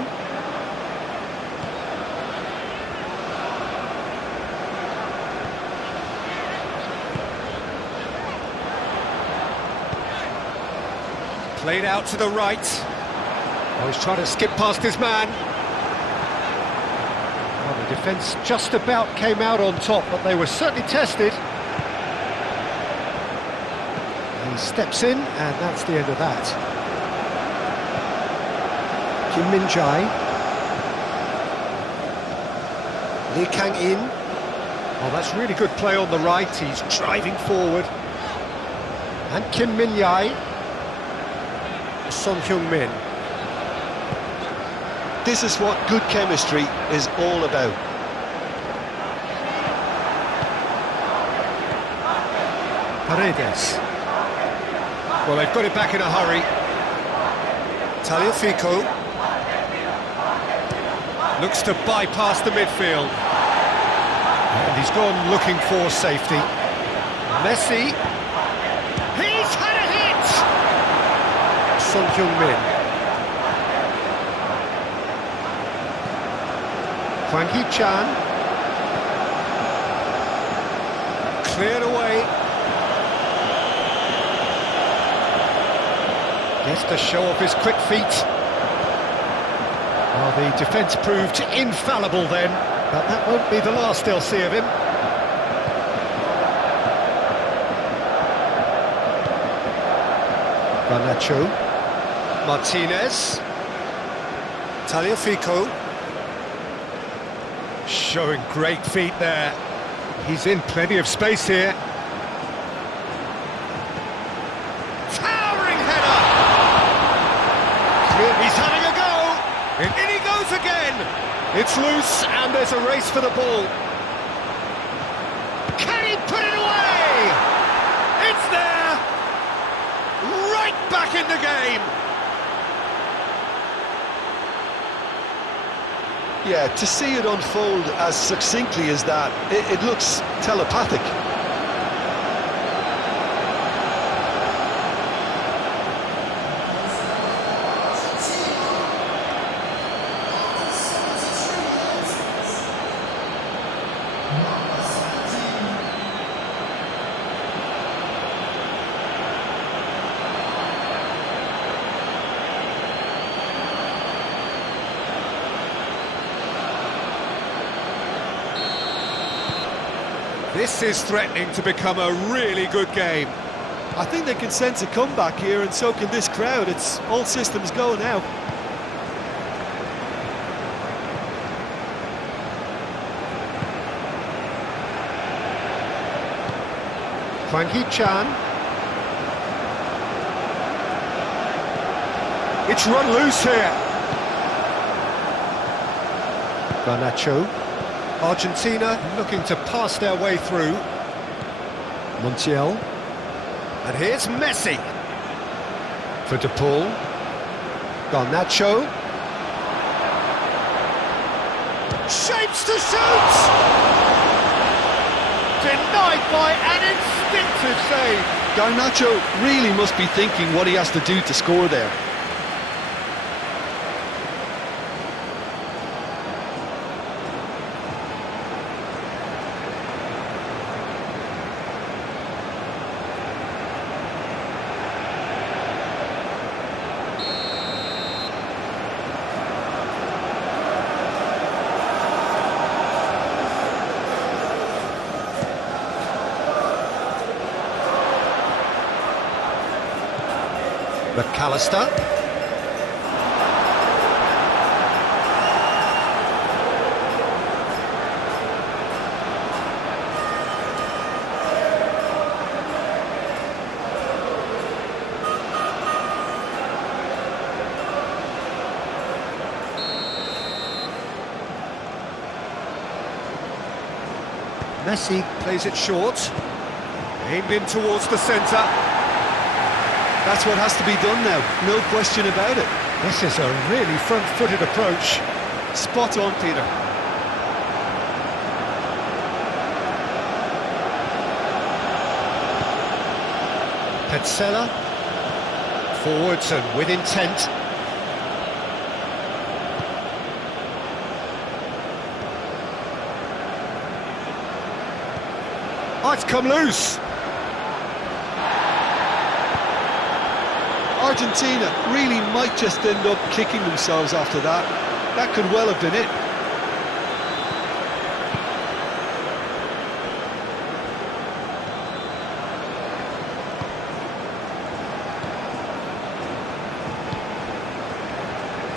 Played out to the right. Oh, he's trying to skip past his man. Well, the defence just about came out on top, but they were certainly tested. He steps in, and that's the end of that. Kim Min-jae. Lee Kang-in. Oh, that's really good play on the right. He's driving forward. And Kim Min-jae. Son Heung-min. This is what good chemistry is all about. Paredes. Well, they've got it back in a hurry. Tagliafico. Looks to bypass the midfield. And he's gone looking for safety. Messi. He's had a hit! Son Heung-min. Hwang Hee-chan. Cleared away. Gets to show off his quick feet. Well, the defence proved infallible then, but that won't be the last they'll see of him. Garnacho. Martinez. Tagliafico. Showing great feet there. He's in plenty of space here. Towering header! He's having a go! In he goes again! It's loose and there's a race for the ball. Can he put it away? It's there! Right back in the game! Yeah, to see it unfold as succinctly as that, it looks telepathic. This is threatening to become a really good game. I think they can sense a comeback here, and so can this crowd. It's all systems go now. Hwang Hee-chan. It's run loose here. Garnacho. Argentina looking to pass their way through. Montiel. And here's Messi. For De Paul. Garnacho. Shapes to shoot! Denied by an instinctive save. Garnacho really must be thinking what he has to do to score there. McAllister. Messi plays it short. Aimed in towards the centre. That's what has to be done now, no question about it. This is a really front-footed approach. Spot on, Peter. Petzela. Forwards and with intent. Oh, it's come loose. Argentina really might just end up kicking themselves after that. That could well have been it.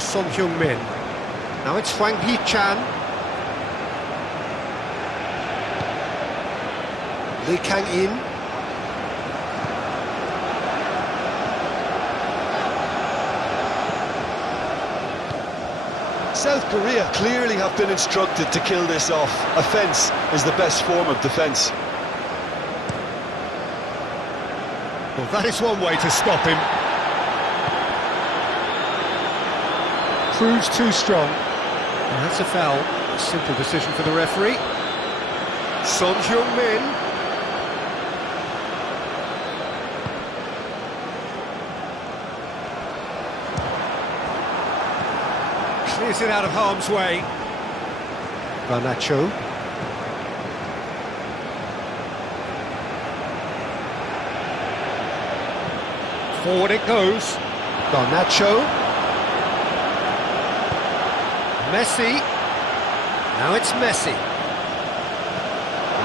Son-Heung-min. Now it's Hwang Hee-chan. Lee Kang-in. South Korea clearly have been instructed to kill this off. Offence is the best form of defence. Well, that is one way to stop him. Proves too strong. And that's a foul. A simple decision for the referee. Son-Heung-min. Clears it out of harm's way. Garnacho. Forward it goes. Garnacho. Messi. Now it's Messi.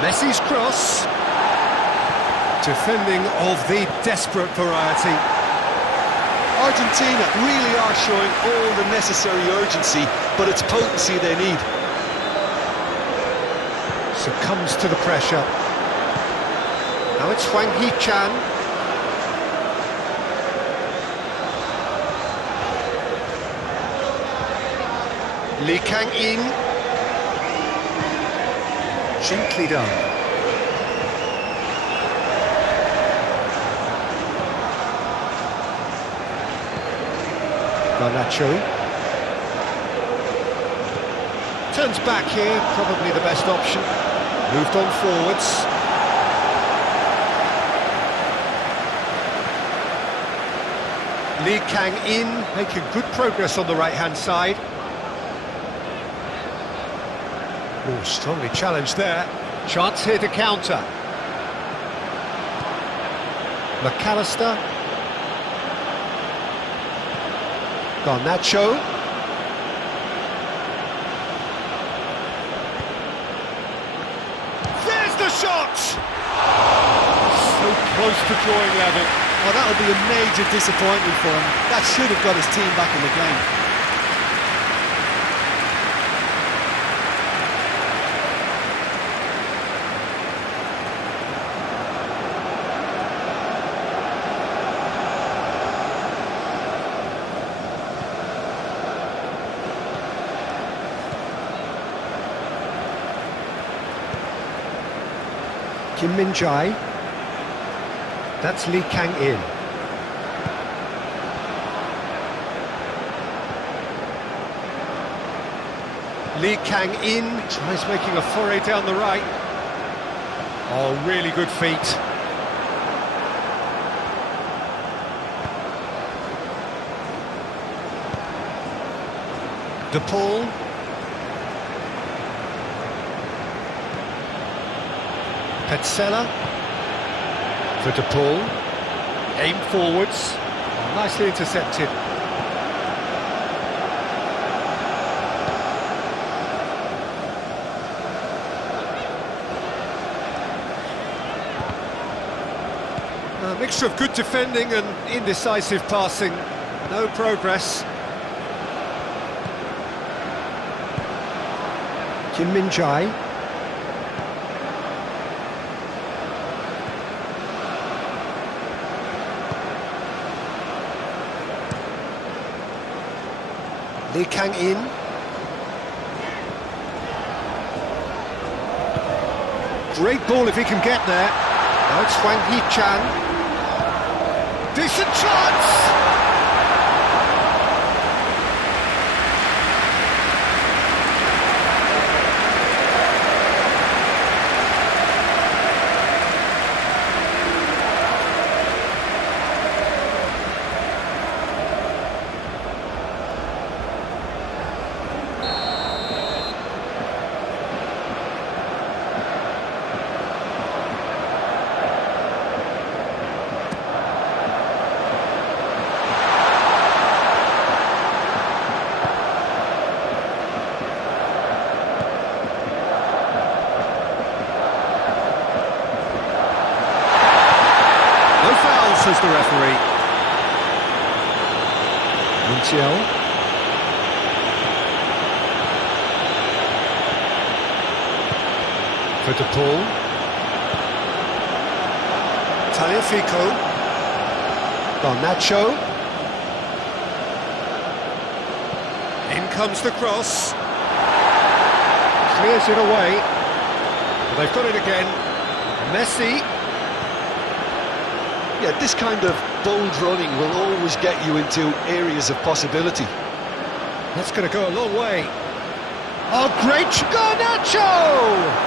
Messi's cross. Defending of the desperate variety. Argentina really are showing all the necessary urgency, but it's potency they need. Succumbs to the pressure. Now it's Hwang Hee-chan. Lee Kang-in. Gently done. Garnacho. Turns back here, probably the best option. Moved on forwards. Lee Kang-in making good progress on the right-hand side. Oh, strongly challenged there. Chance here to counter. McAllister. Garnacho. There's the shot! So close to drawing level. Oh, that'll be a major disappointment for him. That should have got his team back in the game. Kim Min-jae. That's Lee Kang-in. Lee Kang-in tries making a foray down the right. Oh, really good feet. DePaul. Petzela for DePaul. Aim forwards. Oh, nicely intercepted. A mixture of good defending and indecisive passing. No progress. Kim Min-jae. Lee Kang-in. Great ball if he can get there. Now it's Wang Hee-chan. Decent chance! Says the referee. Montiel. For De Paul. Taliafico. Garnacho. In comes the cross. Clears it away. They've got it again. Messi. Yeah, this kind of bold running will always get you into areas of possibility. That's going to go a long way. Oh, great Garnacho!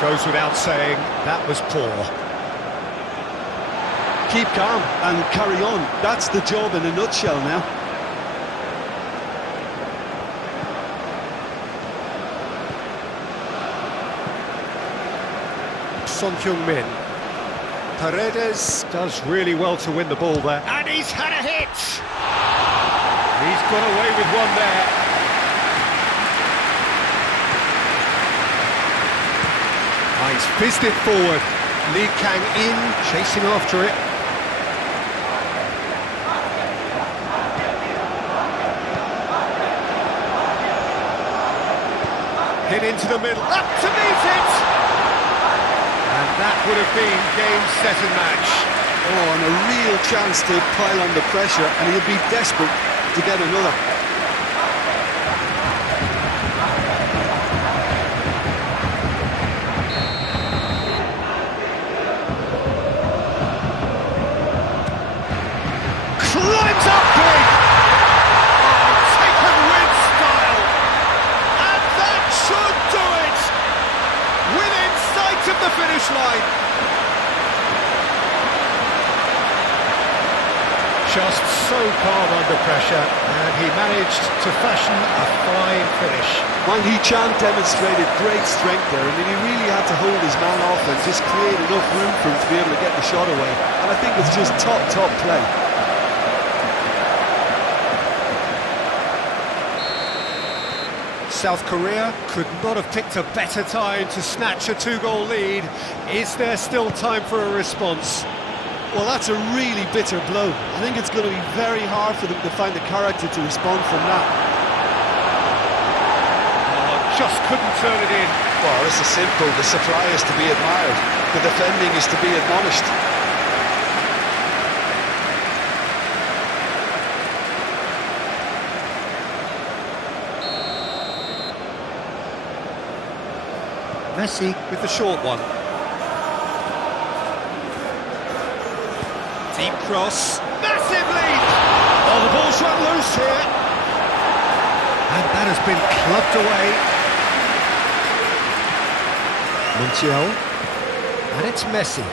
Goes without saying, that was poor. Keep calm and carry on. That's the job in a nutshell now. Son Heung-min. Paredes does really well to win the ball there. And he's had a hit! He's got away with one there. He's fizzed it forward. Lee Kang-in chasing after it. Hit into the middle, up to meet it! And that would have been game, set and match. Oh, and a real chance to pile on the pressure, and he'll be desperate to get another. Climbs up big! Oh, taken with style! And that should do it! Within sight of the finish line! Just so calm under pressure, and he managed to fashion a fine finish. Wang Hee-chan demonstrated great strength there. I mean, he really had to hold his man off and just create enough room for him to be able to get the shot away. And I think it's just top play. South Korea could not have picked a better time to snatch a two-goal lead. Is there still time for a response? Well, that's a really bitter blow. I think it's going to be very hard for them to find the character to respond from that. Oh, just couldn't turn it in. Well, this is simple. The supply is to be admired. The defending is to be admonished. Messi with the short one. Deep cross. Massive lead! Oh, the ball's run loose here. And that has been clubbed away. Montiel. And it's Messi.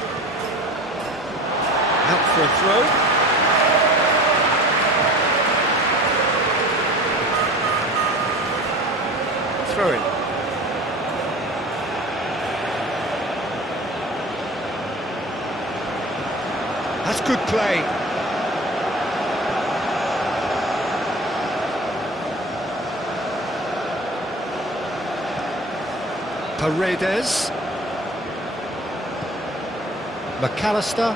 Out for a throw. Throw in. That's good play. Paredes. McAllister.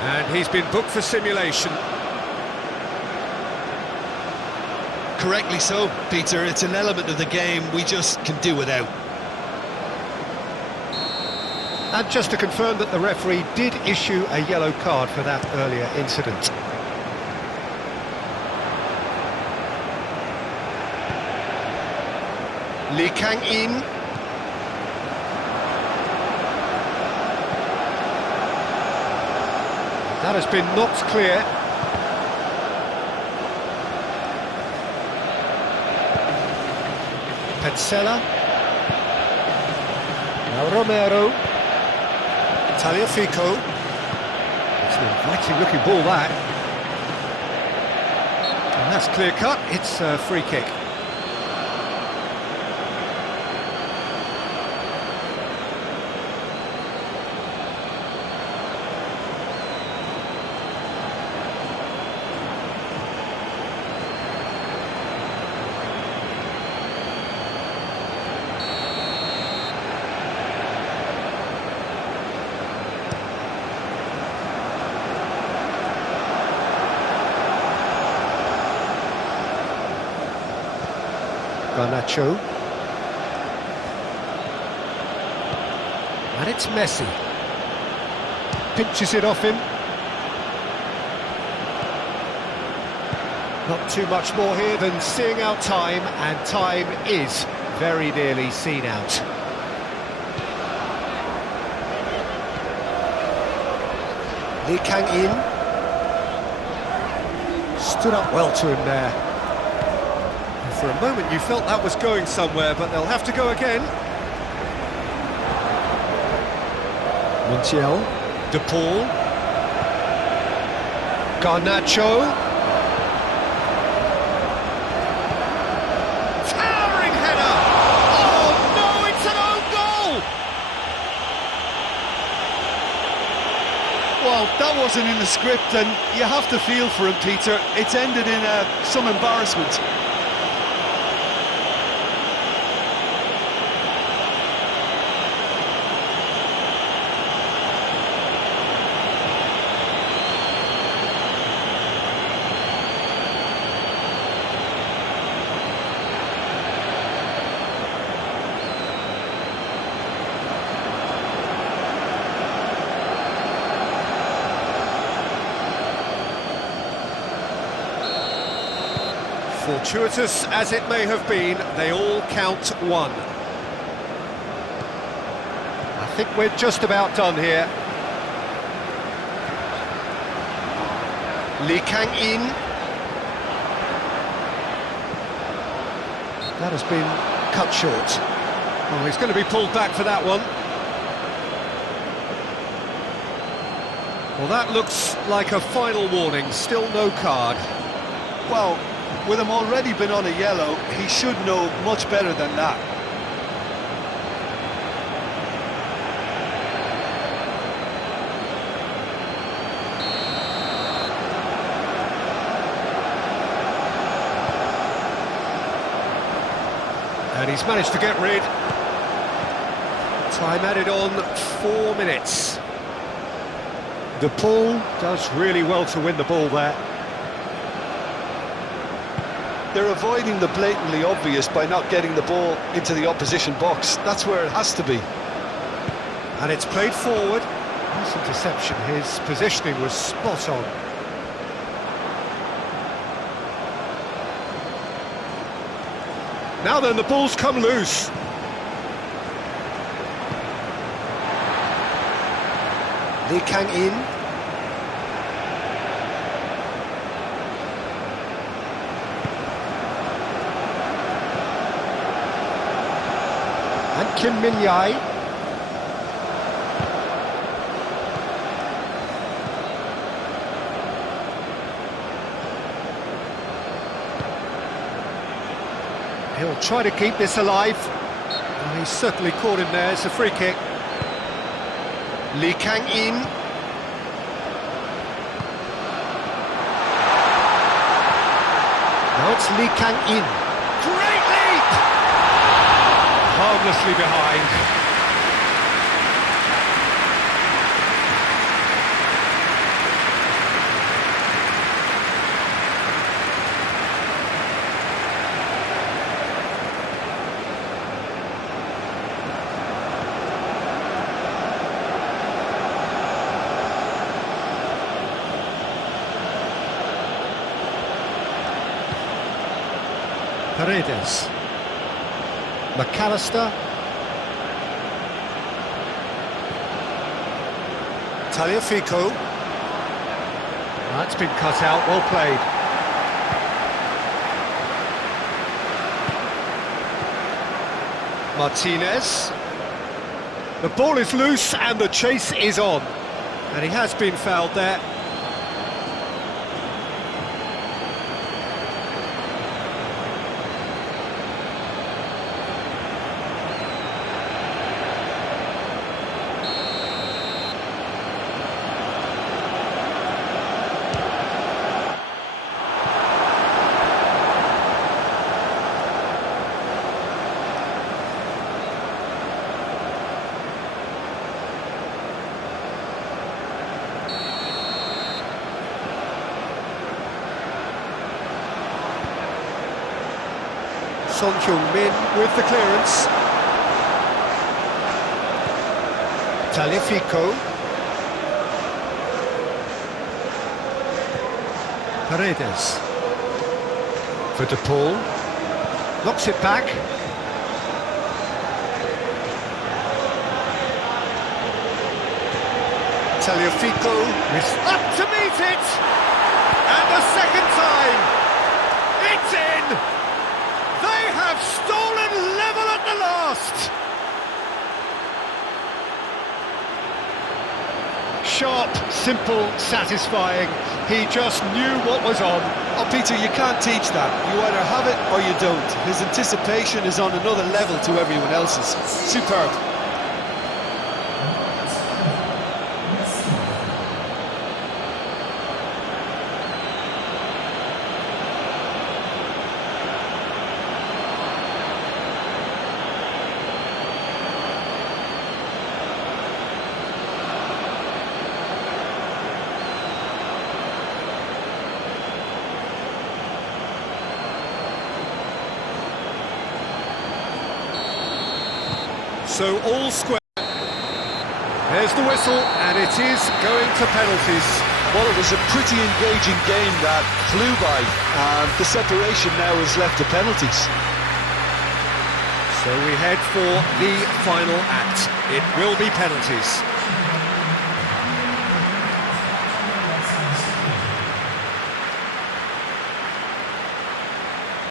And he's been booked for simulation. Correctly so, Peter. It's an element of the game we just can do without. And just to confirm that the referee did issue a yellow card for that earlier incident. Lee Kang-in. That has been knocked clear. Petzela. Now Romero. Tagliafico. It's an inviting looking ball, that. And that's clear cut, it's a free kick. Garnacho. And it's Messi. Pinches it off him. Not too much more here than seeing out time, and time is very nearly seen out. Lee Kang-in. Stood up well to him there. For a moment you felt that was going somewhere, but they'll have to go again. Montiel. De Paul. Garnacho. Towering header! Oh no, it's an own goal! Well, that wasn't in the script, and you have to feel for him, Peter. It's ended in some embarrassment. Fortuitous as it may have been, they all count one. I think we're just about done here. Lee Kang-in. That has been cut short. Oh, he's going to be pulled back for that one. Well, that looks like a final warning, still no card. Well, with him already been on a yellow, he should know much better than that. And he's managed to get rid. Time added on 4 minutes. De Paul does really well to win the ball there. They're avoiding the blatantly obvious by not getting the ball into the opposition box. That's where it has to be. And it's played forward. Nice interception. His positioning was spot on. Now then, the ball's come loose. Lee Kang-in. And Kim Min-jae. He'll try to keep this alive. Oh, he's certainly caught him there. It's a free kick. Lee Kang-in. It's Lee Kang-in. Great leap! Harmlessly behind. Paredes, McAllister, Tagliafico. That's been cut out, well played. Martinez. The ball is loose and the chase is on. And he has been fouled there. Son Heung-min with the clearance. Tagliafico. Paredes. For De Paul. Knocks it back. Tagliafico is up to meet it! And the second time! It's in! They have stolen level at the last! Sharp, simple, satisfying. He just knew what was on. Oh, Peter, you can't teach that. You either have it or you don't. His anticipation is on another level to everyone else's. Superb. So all square. There's the whistle, and it is going to penalties. Well, it was a pretty engaging game that flew by, and the separation now is left to penalties. So we head for the final act. It will be penalties.